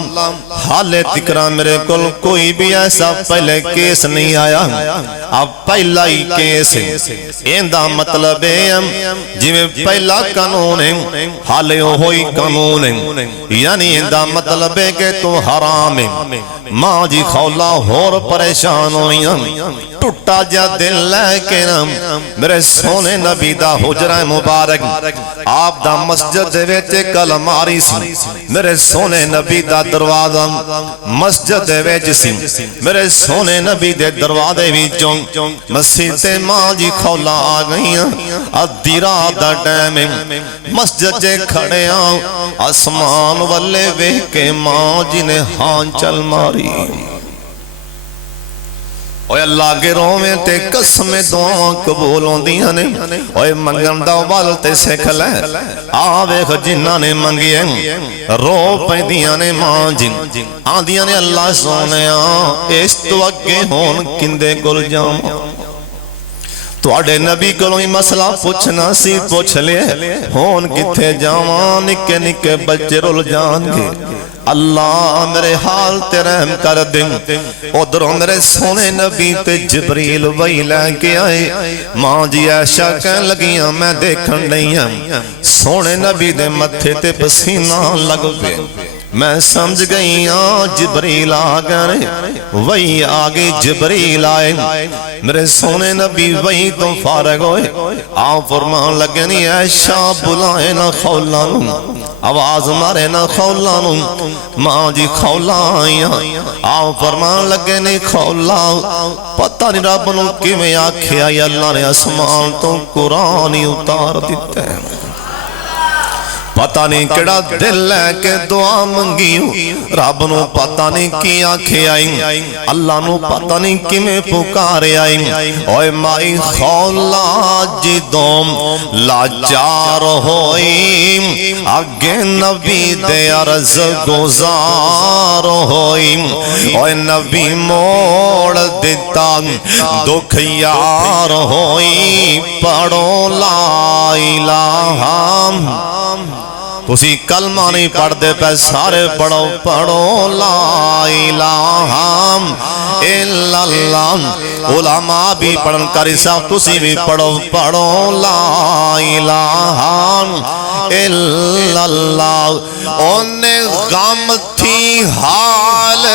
حالے تکرا میرے کل کوئی بھی ایسا پہلے کیس نہیں آیا اب پہلا ہی کیس ہے ایندہ مطلب ہے جی میں پہلا قانون ہے حالے ہوئی قانون ہے یعنی ایندہ مطلب ہے کہ تو حرام ہے ماں جی خولا اور پریشان ہوئی ٹوٹا جا دل لے کے میرے سونے نبی دا حجرہ مبارک آپ دا مسجد دے ویچے کل ماری سی میرے سونے نبی دا دروازہ مسجد دے ویچے سی میرے سونے نبی دے دروازے ویچوں مسجد ماں جی خولا آ گئیاں ادھی رات دا ٹائم مسجد جے کھڑے آؤ آسمان والے وے کے ماں جی نے ہاں چل ماری اوے اللہ کے رومیں تے قسم دعاں قبول ہوں دیاں نے اوے منگن دا والتے سے کھلے آوے خجنہ نے منگیے رو پہ دیاں نے ماں جن آن دیاں نے اللہ سونے اس تو اگے ہون کندے گل جاؤں تو آڑے نبی کو لوئی مسئلہ پوچھنا سی پوچھ لے ہون کتے جاؤں نکے نکے بچے رول جان گے اللہ میرے حال تے رحم کر دیں ادھروں میرے سونے نبی تے جبریل وہی لے کے آئے ماں جی عائشہ کہنے لگیاں میں دیکھن نہیں ہوں سونے نبی دے متھے تے پسینہ لگ پہ میں سمجھ گئی جبریل آگئے وہی آگے جبریل آئے میرے سونے نبی وہی تو فارغ ہوئے آؤ فرمان لگے نہیں عائشہ بلائے نہ خولا نوں آواز مارے نہ خولا نوں ماں جی خولا آئیاں آؤ فرمان لگے نہیں خولا پتہ نہیں رب نوں کی میں آکھیا یا اللہ نے اسمان تو قرآن ہی اتار دیتے ہیں پتہ نہیں کیڑا دل لے کے دعا منگی رب نو پتہ نہیں کی آنکھیں آئی اللہ نو پتہ نہیں کی میں پکارے آئی اوے مائی خولا جدوم لاچار ہوئی آگے نبی دے عرض گزار ہوئی اوے نبی موڑ دیتا دکھ یار ہوئی پڑھو لا الہ تسی کلمہ نہیں پڑھ دے پہ سارے پڑھو پڑھو لا الہ الا اللہ علماء بھی پڑھن کری صاحب تسی بھی پڑھو پڑھو لا الہ الا اللہ انہیں غم تھی حال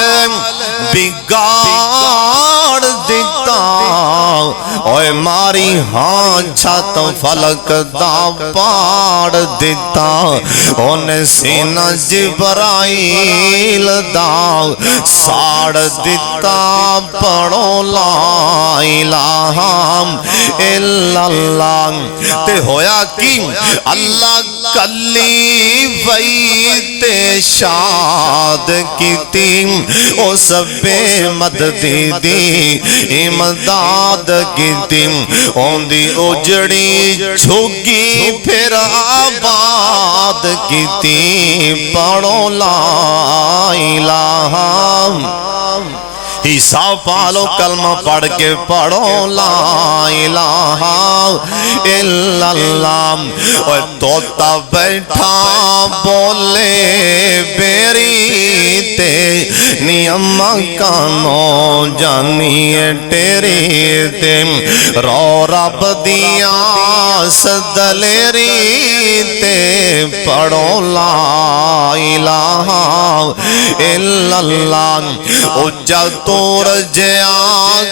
بگاڑ دیتا اوے ماری ہاں چھت فلک دا پاڑ دیتا انہیں سینہ جبرائیل دا ساڑ دیتا پڑھو لا الہ الا اللہ تے ہویا کی اللہ کلی وئی تے شاد کی تیم او سب مددی دی امداد کی تیم اون دی اجڑی جھگی پھر آباد کی تیم پڑھو لا الہ حساب پالو کلمہ پڑھ کے پڑھو لا الہ الا اللہ اور توتا بیٹھا بولے بیری تے نیمہ کانو جانیے ٹیری تے رو رب دیا صدلیری تے پڑھو لا الہ الا اللہ اجا تور جیا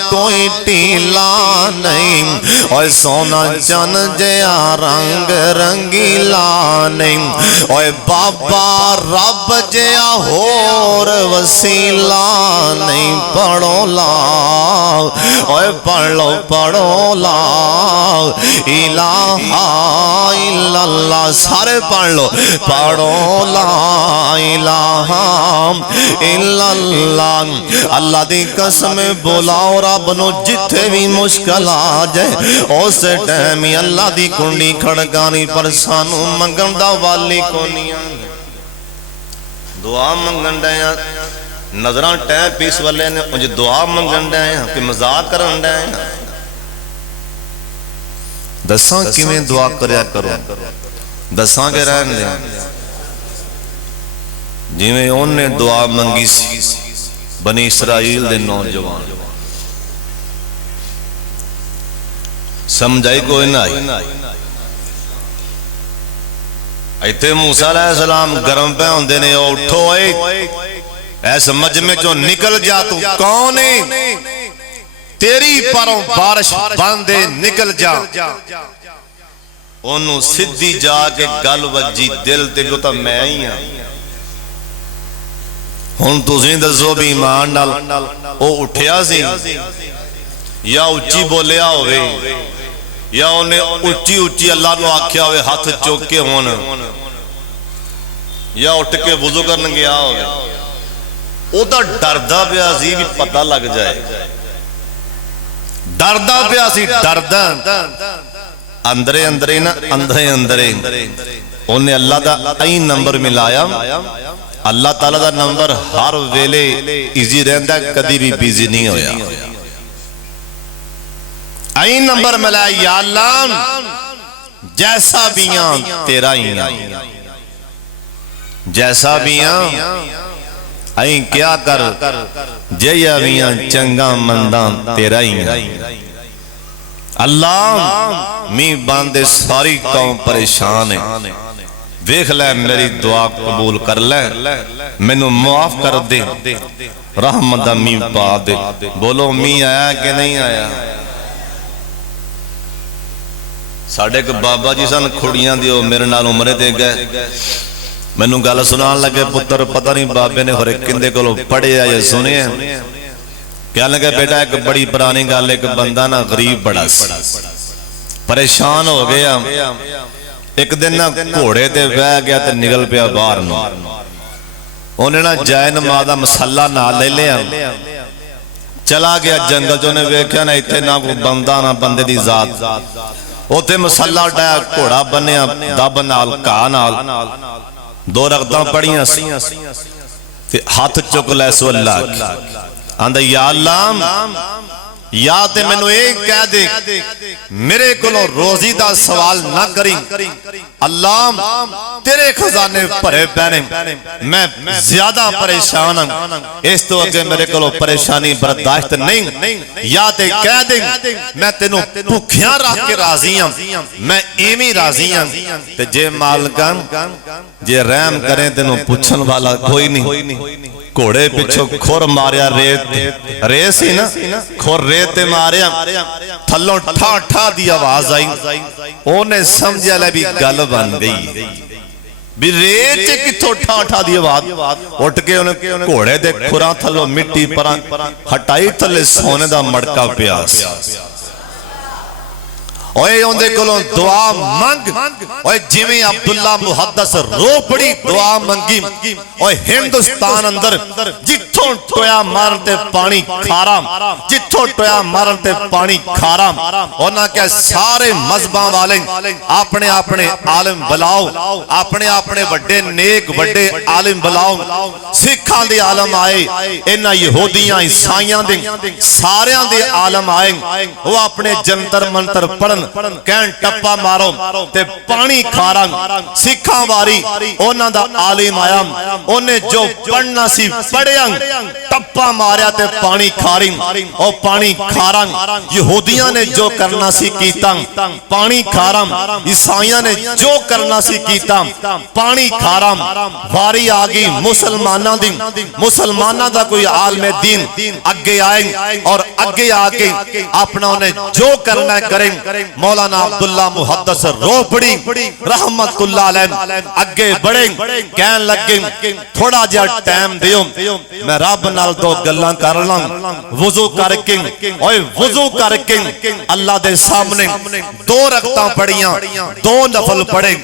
کوئی ٹیلا نہیں اور سونا چن جیا رنگ رنگیلا نہیں اور بابا رب جیا ہور وسیلہ نہیں پڑھو لا اور پڑھو لا الہ الا اللہ سارے پڑھ لو پڑھو لا الہ الا اللہ اللہ دی قسم بولاو رب نو جتھے بھی مشکل آ جائے اس ٹائم اللہ دی کنڈی کھڑکانی پر سانو منگن دا والی کونیاں دعا منگن دیا نظران ٹائم پیس والے نے مجھے دعا منگن دیا کہ مزاق کرن دیا دساں کی میں دعا کریا کرو دساں کے رہن دیا جی میں انہیں دعا منگی سی بنی اسرائیل دے نوجوان سمجھائی کوئی نہ آئی ایتے موسیٰ علیہ السلام گرم پہ ہوندے نے اٹھو اے سمجھ میں جو نکل جا تو کون ہے تیری پروں بارش باندے نکل جا انہوں سدھی جا کے گل وجی دل تے جو تا میں ہی ہوں ہن تسیں دسو بھی ایمان نال او اٹھیا سی یا اچھی بولیا ہوئے یا انہیں اچھی اچھی اللہ نو آکھیا ہوئے ہاتھ چوکے ہون یا اٹھ کے وضو کرنے گیا ہوئے او دا ڈردہ پیا سی بھی پتہ لگ جائے ڈردہ پیا سی ڈردہ اندرے اندرے نا اندرے اندرے انہیں اللہ دا این نمبر ملایا اللہ تعالیٰ دا نمبر ہر ویلے ایزی رہندا کدی بھی بیزی نہیں ہویا این نمبر ملایا یا اللہ جیسا بیاں تیرا ہی جیسا بیاں این کیا کر جیا بیاں چنگا مندان تیرا ہی اللہ میں باندے ساری قوم پریشان ہے دیکھ لے میری دعا قبول کر لے میں نو معاف کر دے رحمت می پا دے بولو می آیا کہ نہیں آیا ساڑھے کہ بابا جی سن کھڑیاں دیو میرے نال عمرے دے گئے میں نو گالا سنان لگے پتر پتہ نہیں بابے نے ہورے کندے کلو پڑھے آئے سنے ہیں کیا لگے بیٹا ایک بڑی پرانی گال ایک بندہ نا غریب بڑا سی پریشان ہو گیا ایک دن نہ گھوڑے تے بہ گیا تے نکل پیا باہر نو انہیں نہ جائے نماز دا مسلح نہ لے لیا چلا گیا جنگل جو نے ویکھیا نہ ایتھے نہ کوئی بندہ نہ بندے دی ذات اوتھے مسلح ڈایا گھوڑا بنیا دب نال کاہ نال دو رغداں پڑیاں تے ہاتھ چک لے سو اللہ آندہ یا اللہ یا تے میں نو ایک کہہ دے میرے کلو روزی دا سوال نہ کریں اللہ تیرے خزانے پرے پینے میں زیادہ پریشان ہوں اس تو اگے میرے کلو پریشانی برداشت نہیں یا تے کہہ دے میں تینوں بھوکیاں رکھ کے راضی ہوں میں ایمی راضی ہوں تے جے مالکان جے رحم کریں تینوں پوچھن والا کوئی نہیں گھوڑے پچھو کھور ماریا ریت سی نا کھور ریت ماریا تھلوں ٹھا ٹھا دی آواز آئی انہیں سمجھا لے بھی گل بن گئی بھی ریت کتھوں ٹھا ٹھا دی آواز اٹھ کے انہیں گھوڑے دے کھوراں تھلوں مٹی پران ہٹائی تھلے سونے دا مڑکا پیاس اوے اوندے کولوں دعا منگ اوے جویں عبداللہ محدث رو پڑی دعا منگی اوے ہندوستان اندر جتھوں ٹویا مارن تے پانی کھارا جتھوں ٹویا مارن تے پانی کھارا انہاں کہ سارے مذہباں والے اپنے اپنے عالم بلاؤ اپنے اپنے بڑے نیک بڑے عالم بلاؤ سکھاں دے عالم آئے انہاں یہودیاں عیسائیاں دے ساریاں دے عالم آئے وہ اپنے جنتر منتر پڑھن کہن ٹپا مارو تے پانی کھارن سکھاں واری اونا دا عالم آیا انہیں جو پڑھنا سی پڑھیاں ٹپا ماریا تے پانی کھارن او پانی کھارن یہودیاں نے جو کرنا سی کیتا پانی کھارن عیسائیاں نے جو کرنا سی کیتا پانی کھارن واری آگی مسلمانہ دن مسلمانہ دا کوئی عالم دین اگے آئیں اور اگے آگے اپنا انہیں جو کرنا کریں مولانا عبداللہ محدث رو پڑی رحمت اللہ علیہ اگے بڑھیں کہن لگیں تھوڑا جا ٹائم دیوں میں رب نال دو گلاں کر لاں وضو کر کے اوے وضو کر کے اللہ دے سامنے دو رکعتاں پڑھیاں دو نفل پڑھیں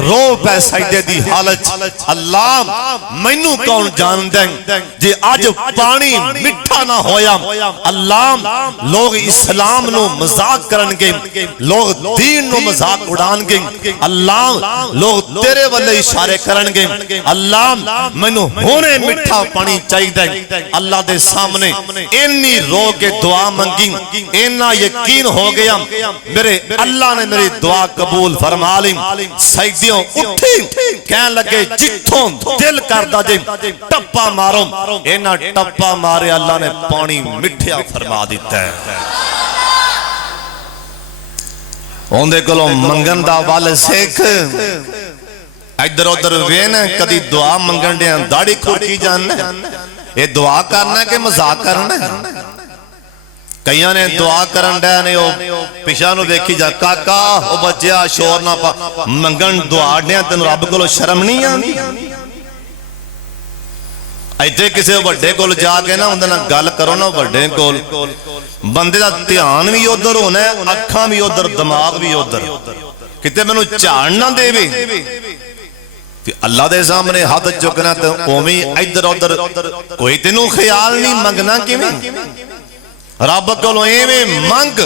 رو پہ سجدے دی حالت اللہ مینوں کون جان دیں جے اج پانی میٹھا نہ ہویا اللہ لوگ اسلام نو مذاق کرن گے لوگ دین نو مذاق اڑان گے اللہ لوگ تیرے والے اشارے کرن گے اللہ مینوں ہونے مٹھا پانی چاہی دیں اللہ دے سامنے انی رو کے دعا منگی اینا یقین ہو گیا میرے اللہ نے میری دعا قبول فرما لی سجدیوں اٹھی کہن لگے جتھوں دل کردہ جے ٹپا مارو اینا ٹپا مارے اللہ نے پانی مٹھیا فرما دیتا ہے اوندے کلو منگن دا وال سیکھ ادھر ادھر وین کدی دعا منگن دیا داڑی کھوٹی جاننا یہ دعا کرنا ہے کہ مذاق کرنا ہے کئیاں نے دعا کرن دیا نے پیشہ نو دیکھی جا کاکا او بچیا شور نہ پا منگن دعا دیا تین رب کلو شرم نہیں آنی ایتے کسے وڈے کول جا کے نا اندھنا گل کرو نا وڈے کول بندے دا دھیان بھی ادھر ہونا ہے اکھاں بھی ادھر دماغ بھی ادھر کتے میں نو چاڑنا دے بھی اللہ دے سامنے ہاتھ چکنا تو اومی ادھر ادھر کوئی تینوں خیال نہیں منگنا کی میں رب کولو ایویں منگ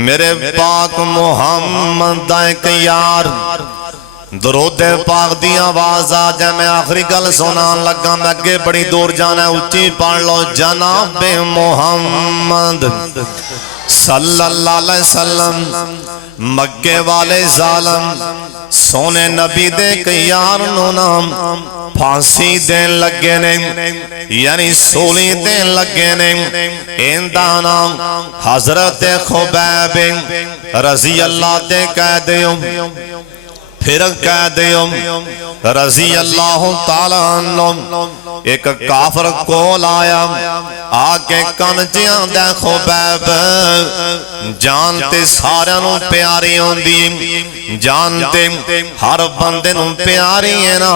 میرے پاک محمد ایک یار درود پاک دی آواز آ جائے میں آخری گل سنان لگا میں اگے بڑی دور جانا ہے اچھی پڑھ لو جناب محمد صلی اللہ علیہ وسلم مکے والے ظالم سونے نبی دے یار نو نام پھانسی دین لگے نے یعنی سولی دین لگے نے اندہ نام حضرت خبیب رضی اللہ تے کہہ دیوں پھر کہہ دیو رضی اللہ تعالیٰ عنہ ایک کافر کول آیا آکے کنجیاں دے خبیب جانتے سارے نو پیاری ہوندی جانتے ہر بندے نو پیاری ہے نا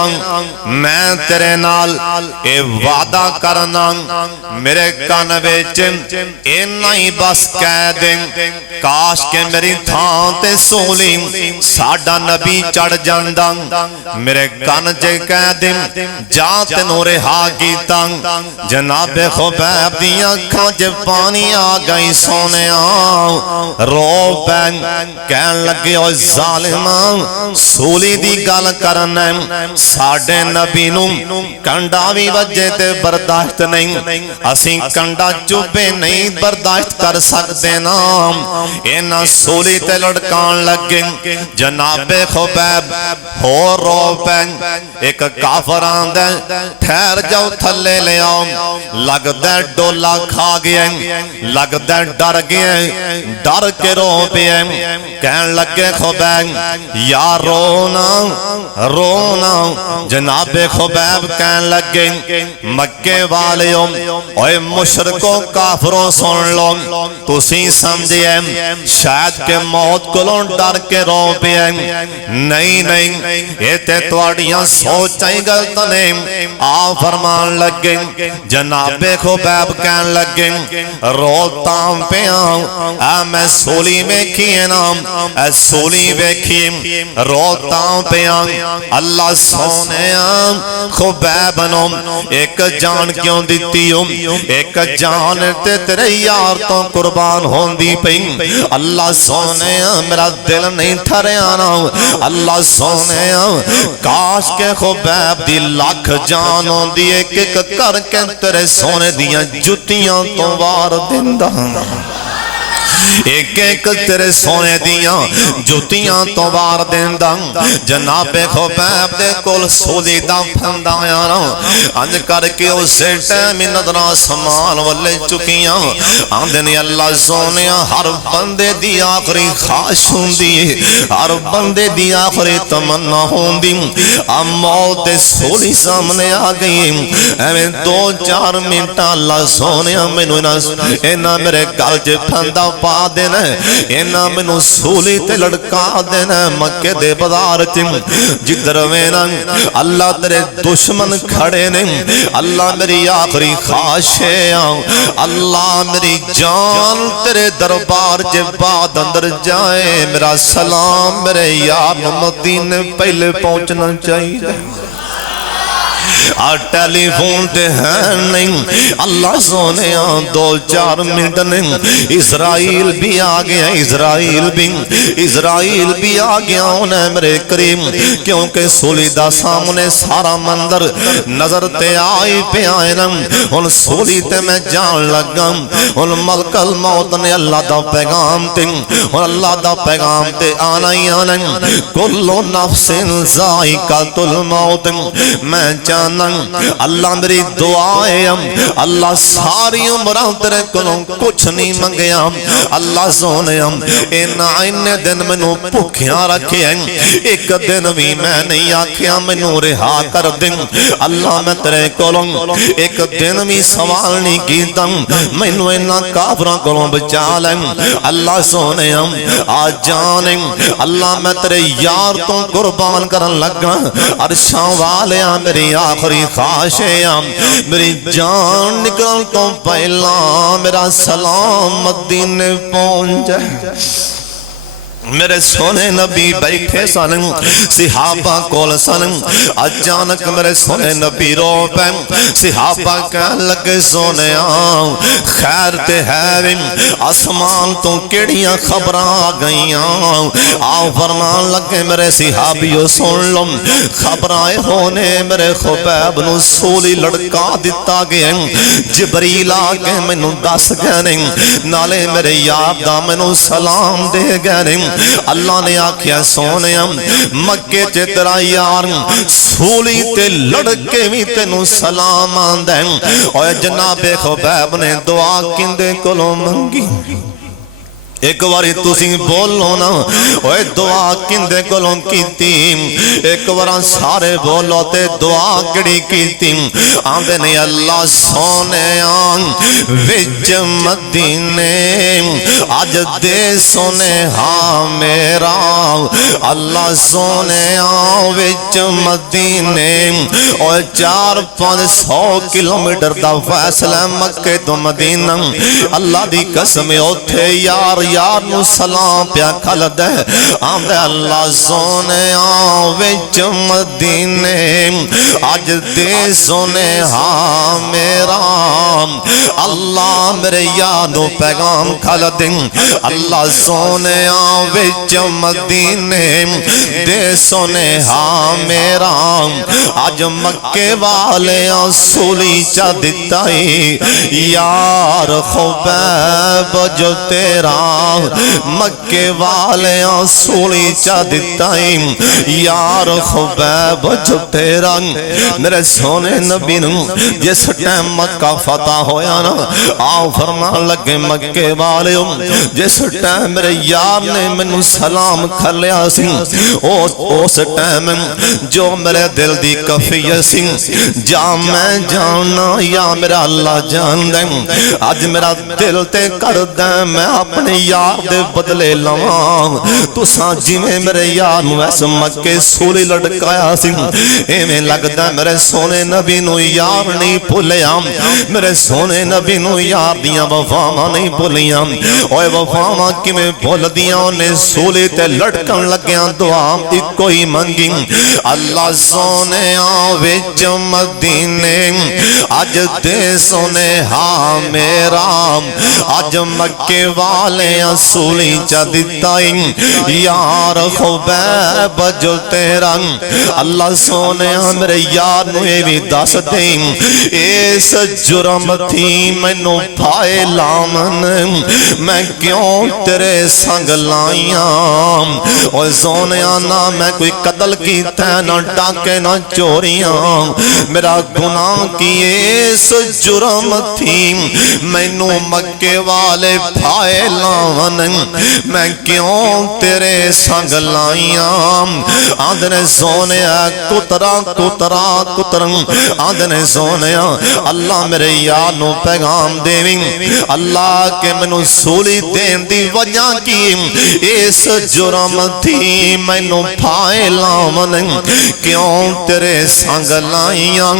میں تیرے نال اے وعدہ کرنا میرے کان وچ اینا ہی بس کہہ دیں کاش کے میری تھان تے سولی ساڈا نبی چڑھ جاندا میرے کان چ کہہ دیں جا تینوں رہا کیتا جناب خبیب دی اکھاں چ پانی آ گئی سونیا رو پے کہن لگے او ظالما سولی دی گل کرنا ساڈے نبی نو کنڈا بھی وجے تے برداشت نہیں اسی کنڈا چوبے نہیں برداشت کر سکتے نا اینا سولی تے لڑکان لگے جناب خبیب ہو رو پے ایک کافر آندے ٹھہر جاؤ تھلے لے آؤ لگ دے ڈولا کھا گیا لگ دے ڈر گیا ڈر کے رو پہ کہن لگے خبیب یا رونا رونا جناب خبیب کہن لگے مکے والیوں اوے مشرکوں کافروں سن لو تسی سمجھے شاید کہ موت کلوں ڈر کے رو پہ نہیں نہیں یہ تے تواڈیاں سوچیں غلط نے آ فرمان لگے جناب خبیب کہن لگے روتا پیا اے میں سولی ویکھی نا اے سولی ویکھی روتا پیا اللہ سونے خبیب نو ایک جان کیوں دیتی ایک جان تے تیرے یار تو قربان ہوندی پئی اللہ سونے میرا دل نہیں ٹھریا نا اللہ سونے کاش کے خبیب دی لاکھ جان ہوندی ایک ایک کر کے تیرے سونے دیاں جتیاں تو وار دیندا ایک ایک تیرے سونے دیاں جوتیاں تو وار دیندا جناب خبیب دے کول سولی دا پھندا آیا انج کر کے اسے ٹائم نظراں سمان والے چکیاں آندے نے اللہ سونے ہر بندے دی آخری خواہش ہوندی ہر بندے دی آخری تمنا ہوندی موت سولی سامنے آ گئی ایویں 2-4 منٹ اللہ سونے مینوں اینا میرے گل چ پھندا پا دینا اینا مینوں سولی تے لڑکا دینا مکے دے بازار چ جدھر وینا اللہ تیرے دشمن کھڑے نے اللہ میری آخری خواہش ہے اللہ میری جان تیرے دربار چ بعد اندر جائے میرا سلام میرے یار مدینے پہلے پہنچنا چاہیے ٹیلی فون تے ہیں نہیں اللہ سونے 2-4 منٹ نہیں اسرائیل بھی آ گیا اسرائیل بھی آ گیا انہیں میرے کریم کیونکہ سولی دا سامنے سارا مندر نظر تے آئی پہ آئے ان سولی تے میں جان لگا ان ملک الموت نے اللہ دا پیغام تے ان اللہ دا پیغام تے آنا ہی آنا کلو نفس ذائقۃ الموت میں جانا اللہ میری دعائیں اللہ ساری عمرہ تیرے کلوں کچھ نہیں منگیا اللہ سونے این دن منو بھوکیاں رکھے ایک دن بھی میں نہیں آکھیا منو رہا کر دیں اللہ میں تیرے کلوں ایک دن بھی سوال نہیں کیتا منو اینا کافران کلوں بچا لیں اللہ سونے آج جانیں اللہ میں تیرے یار تو قربان کرن لگا عرشاں والے میری آخری خواہشیں میری جان نکل تو پہلا میرا سلام مدینے پہنچ جائے میرے سونے نبی بیٹھے سن صحابہ کول سن اچانک میرے سونے نبی رو پہ صحابہ کہن لگے سونے خیر تے ہے آسمان تو کیڑیاں خبراں آ گئیاں آؤ فرمان لگے میرے صحابیوں سن لو خبرائے ہونے میرے خبیب نو سولی لڑکا دیتا گئے جبریل آگے میں نو دس گئے نالے میرے یاب دا میں نو سلام دے گئے اللہ نے آکھیا سونے مکے چے تیرا یار سولی تے لڑکے بھی تینو سلام آندیں اور جناب خبیب نے دعا کندے کلو منگی ایک باری تسی بولو نا اوے دعا کندے کولوں کیتی ایک بار سارے بولو تے دعا کڑی کیتی آندے نہیں اللہ سونے وچ مدینے اج دے سونے ہاں میرا اللہ سونے وچ مدینے اور 400-500 کلومیٹر دا فاصلہ مکے تو مدینہ اللہ دی قسم اوتھے یار نو سلام پیا کھل دے آندے اللہ سونے وچ مدینے اج دے سونے ہاں میرا اللہ میرے یارو پیغام کھل دے اللہ سونے وچ مدینے دے سونے ہاں میرا اج مکے والے سولی چا دتائی یار خبیب جو تیرا مکے والے سولی چا دتائی یار خبیب جو تیرا میرے سونے نبی نو جس ٹائم مکہ فتح ہویا نا آؤ فرمان لگے مکے والے جس ٹائم میرے یار نے منو سلام کھلیا سی اس ٹائم جو میرے دل دی کفیہ سی جا میں جانا یا میرا اللہ جان دیں آج میرا دل تے کر دیں میں اپنے یار دے بدلے لواں تو سانجی میں میرے یار نو ایسا مکے سولی لڑکایا سی ایمیں لگتا میرے سونے نبی نو یار نہیں پھولیا میرے سونے نبی نو یار دیاں وفاما نہیں پھولیا اوے وفاما کی میں بھول دیاں انہیں سولی تے لڑکن لگیاں دعا تی کوئی منگی اللہ سونے وچ مدینے اج دے سونے ہاں میرا اج مکے والے سولی چا دتائی یار خبیب جو تیرا اللہ سونے میرے یار نو یہ بھی دس دیں اس جرم تھی میں نو پھائے لامن میں کیوں تیرے سنگ لائیاں اور سونیا نہ میں کوئی قتل کی تھے نہ ڈاکے نہ چوریاں میرا گناہ کی اس جرم تھی میں نو مکے والے پھائے لامن میں کیوں تیرے سنگ لائیاں آندھنے سونیا کترا کترا کترن آندھنے سونیا اللہ میرے یارنو پیغام دیویں اللہ کے منو سولی دین دی وجہ کی اس جرم تھی منو پھائے لامن کیوں تیرے سنگ لائیاں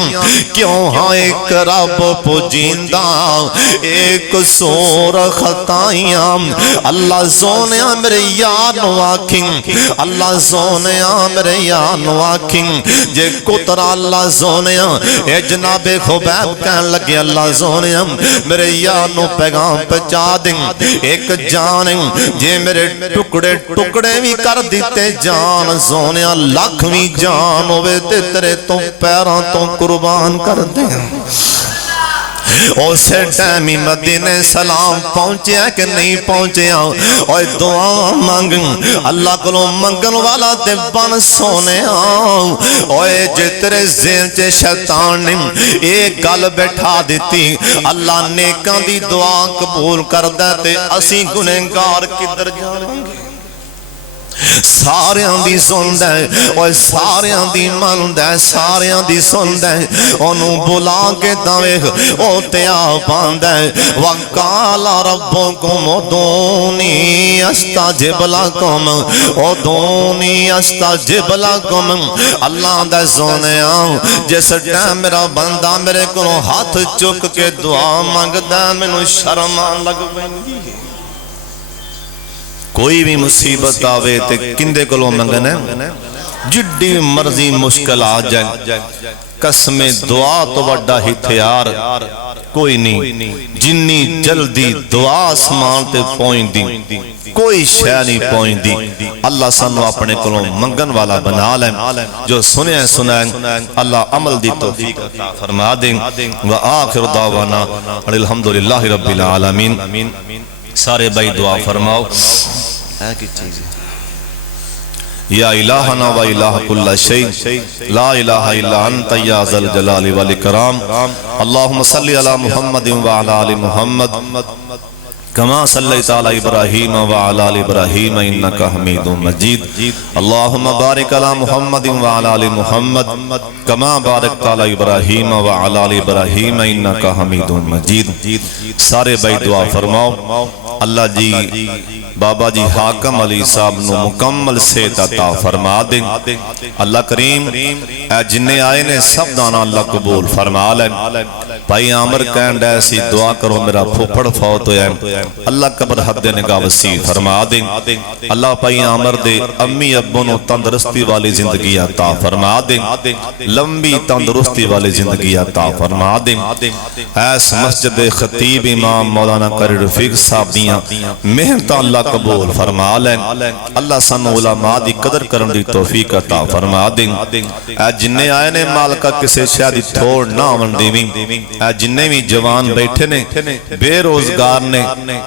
کیوں ہاں ایک رب پجیندہ ایک سور خطائیاں اللہ سونیا میرے یارنو آکھیں اللہ سونیا میرے یارنو آکھیں جے کترا اللہ سونیا اے جناب خبیب کہن لگے اللہ سونیا میرے یارنو پیغام پہنچا دیں ایک جان جے میرے ٹکڑے ٹکڑے بھی کر دیتے جان سونیا لاکھویں جان ہوئے تیرے تو پیران تو قربان کر دیں اسے ٹائمی مدینے سلام پہنچے ہیں کہ نہیں پہنچے ہیں اور دعا مانگیں اللہ کو منگن والا تے بن سونے آؤں اور جے تیرے ذہن چے شیطان نے ایک گل بیٹھا دیتی اللہ نیکاں دی دعا قبول کر دیتے اسی گنہگار کدھر جائیں گے ساریاں دی سن دے اور ساریاں دی من دے ساریاں دی سن دے انہوں بلا کے داویخ او تیا پاندے وَقَالَ رَبُّكُمْ اُدْعُونِي أَسْتَجِبْ لَكُمْ اُدْعُونِي أَسْتَجِبْ لَكُمْ اللہ دے سونے آؤں جس ٹائم میرا بندہ میرے کو ہاتھ چک کے دعا مانگ دے میں شرمان لگ بینگی کوئی بھی مصیبت آوے تے کندے کلو منگنے جڈی مرضی مشکل آ جائے قسم دعا تو وڈا ہتھیار کوئی نہیں جنی جلدی دعا آسمان تے پوئیں دی کوئی شے نہیں پوئیں دی اللہ سنو اپنے کلو منگن والا بنا لیں جو سنیں سنیں اللہ عمل دی توفیق عطا فرما دیں وآخر دعوانا الحمدللہ رب العالمین سارے بھائی دعا فرماؤ ہے کی چیز یا الہنا و الہ کل شیء لا الہ الا انت یا ذل جلال والاکرام اللہم صلی علی محمد و علی آل محمد كما صليت على إبراهيم وعلى آل إبراهيم إنك حميد مجيد اللهم بارك على محمد وعلى آل محمد كما باركت على إبراهيم وعلى آل إبراهيم إنك حميد مجيد. سارے بھائی دعا فرماؤ. اللہ جی بابا جی حاکم علی صاحب نو مکمل صحت عطا فرما دیں. اللہ کریم اے جننے آئے نے سب دانا اللہ قبول فرما لیں. بھائی عامر کہن ڈے سی دعا کرو میرا پھوپڑ فوت ہویا ہے, اللہ قبر حد نگاہ وسیع فرما دیں. اللہ بھائی عامر دے امی ابو نو تندرستی والی زندگی عطا فرما دیں, لمبی تندرستی والی زندگی عطا فرما دیں. ایس مسجد خطیب امام مولانا قاری رفیق صاحب دیاں محنت اللہ قبول فرما لیں. اللہ سن علماء دی قدر کرن دی توفیق عطا فرما دیں. اے جننے آئے نے مالکہ کسے شاید تھوڑ نہ آون دیویں. اے جننے بھی جوان بیٹھے نے بے روزگار نے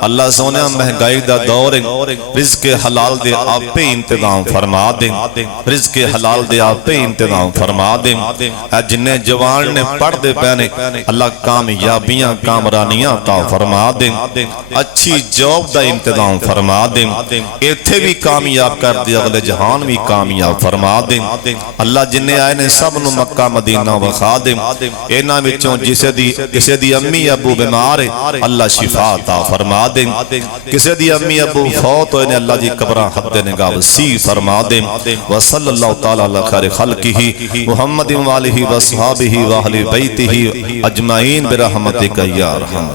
اللہ سونے مہنگائی دا دور رزق حلال دے آپ پہ انتظام فرما دیں. رزق حلال دے آپ پہ انتظام فرما دیں. اے جننے جوان نے پڑھ دے پہنے اللہ کامیابیاں کامرانیاں عطا فرما دیں. اچھی جاب دا انتظام فرما دیں. ایتھے بھی کامیاب کر دے اگلے جہان بھی کامیاب فرما دیں. اللہ جننے آئے نے سب نو مکہ مدینہ وخا دیں. اینا وچوں کسے دی امی ابو بیمار ہے اللہ شفا عطا فرما دیں. کسے دی امی ابو فوت ہوئے نے اللہ جی قبرہ حد نگاہ وسیع فرما دیں. وصلی اللہ تعالی علی خیر خلقہ محمد وآلہ وصحابہ وآہل بیتہ اجمعین برحمتک یا ارحم.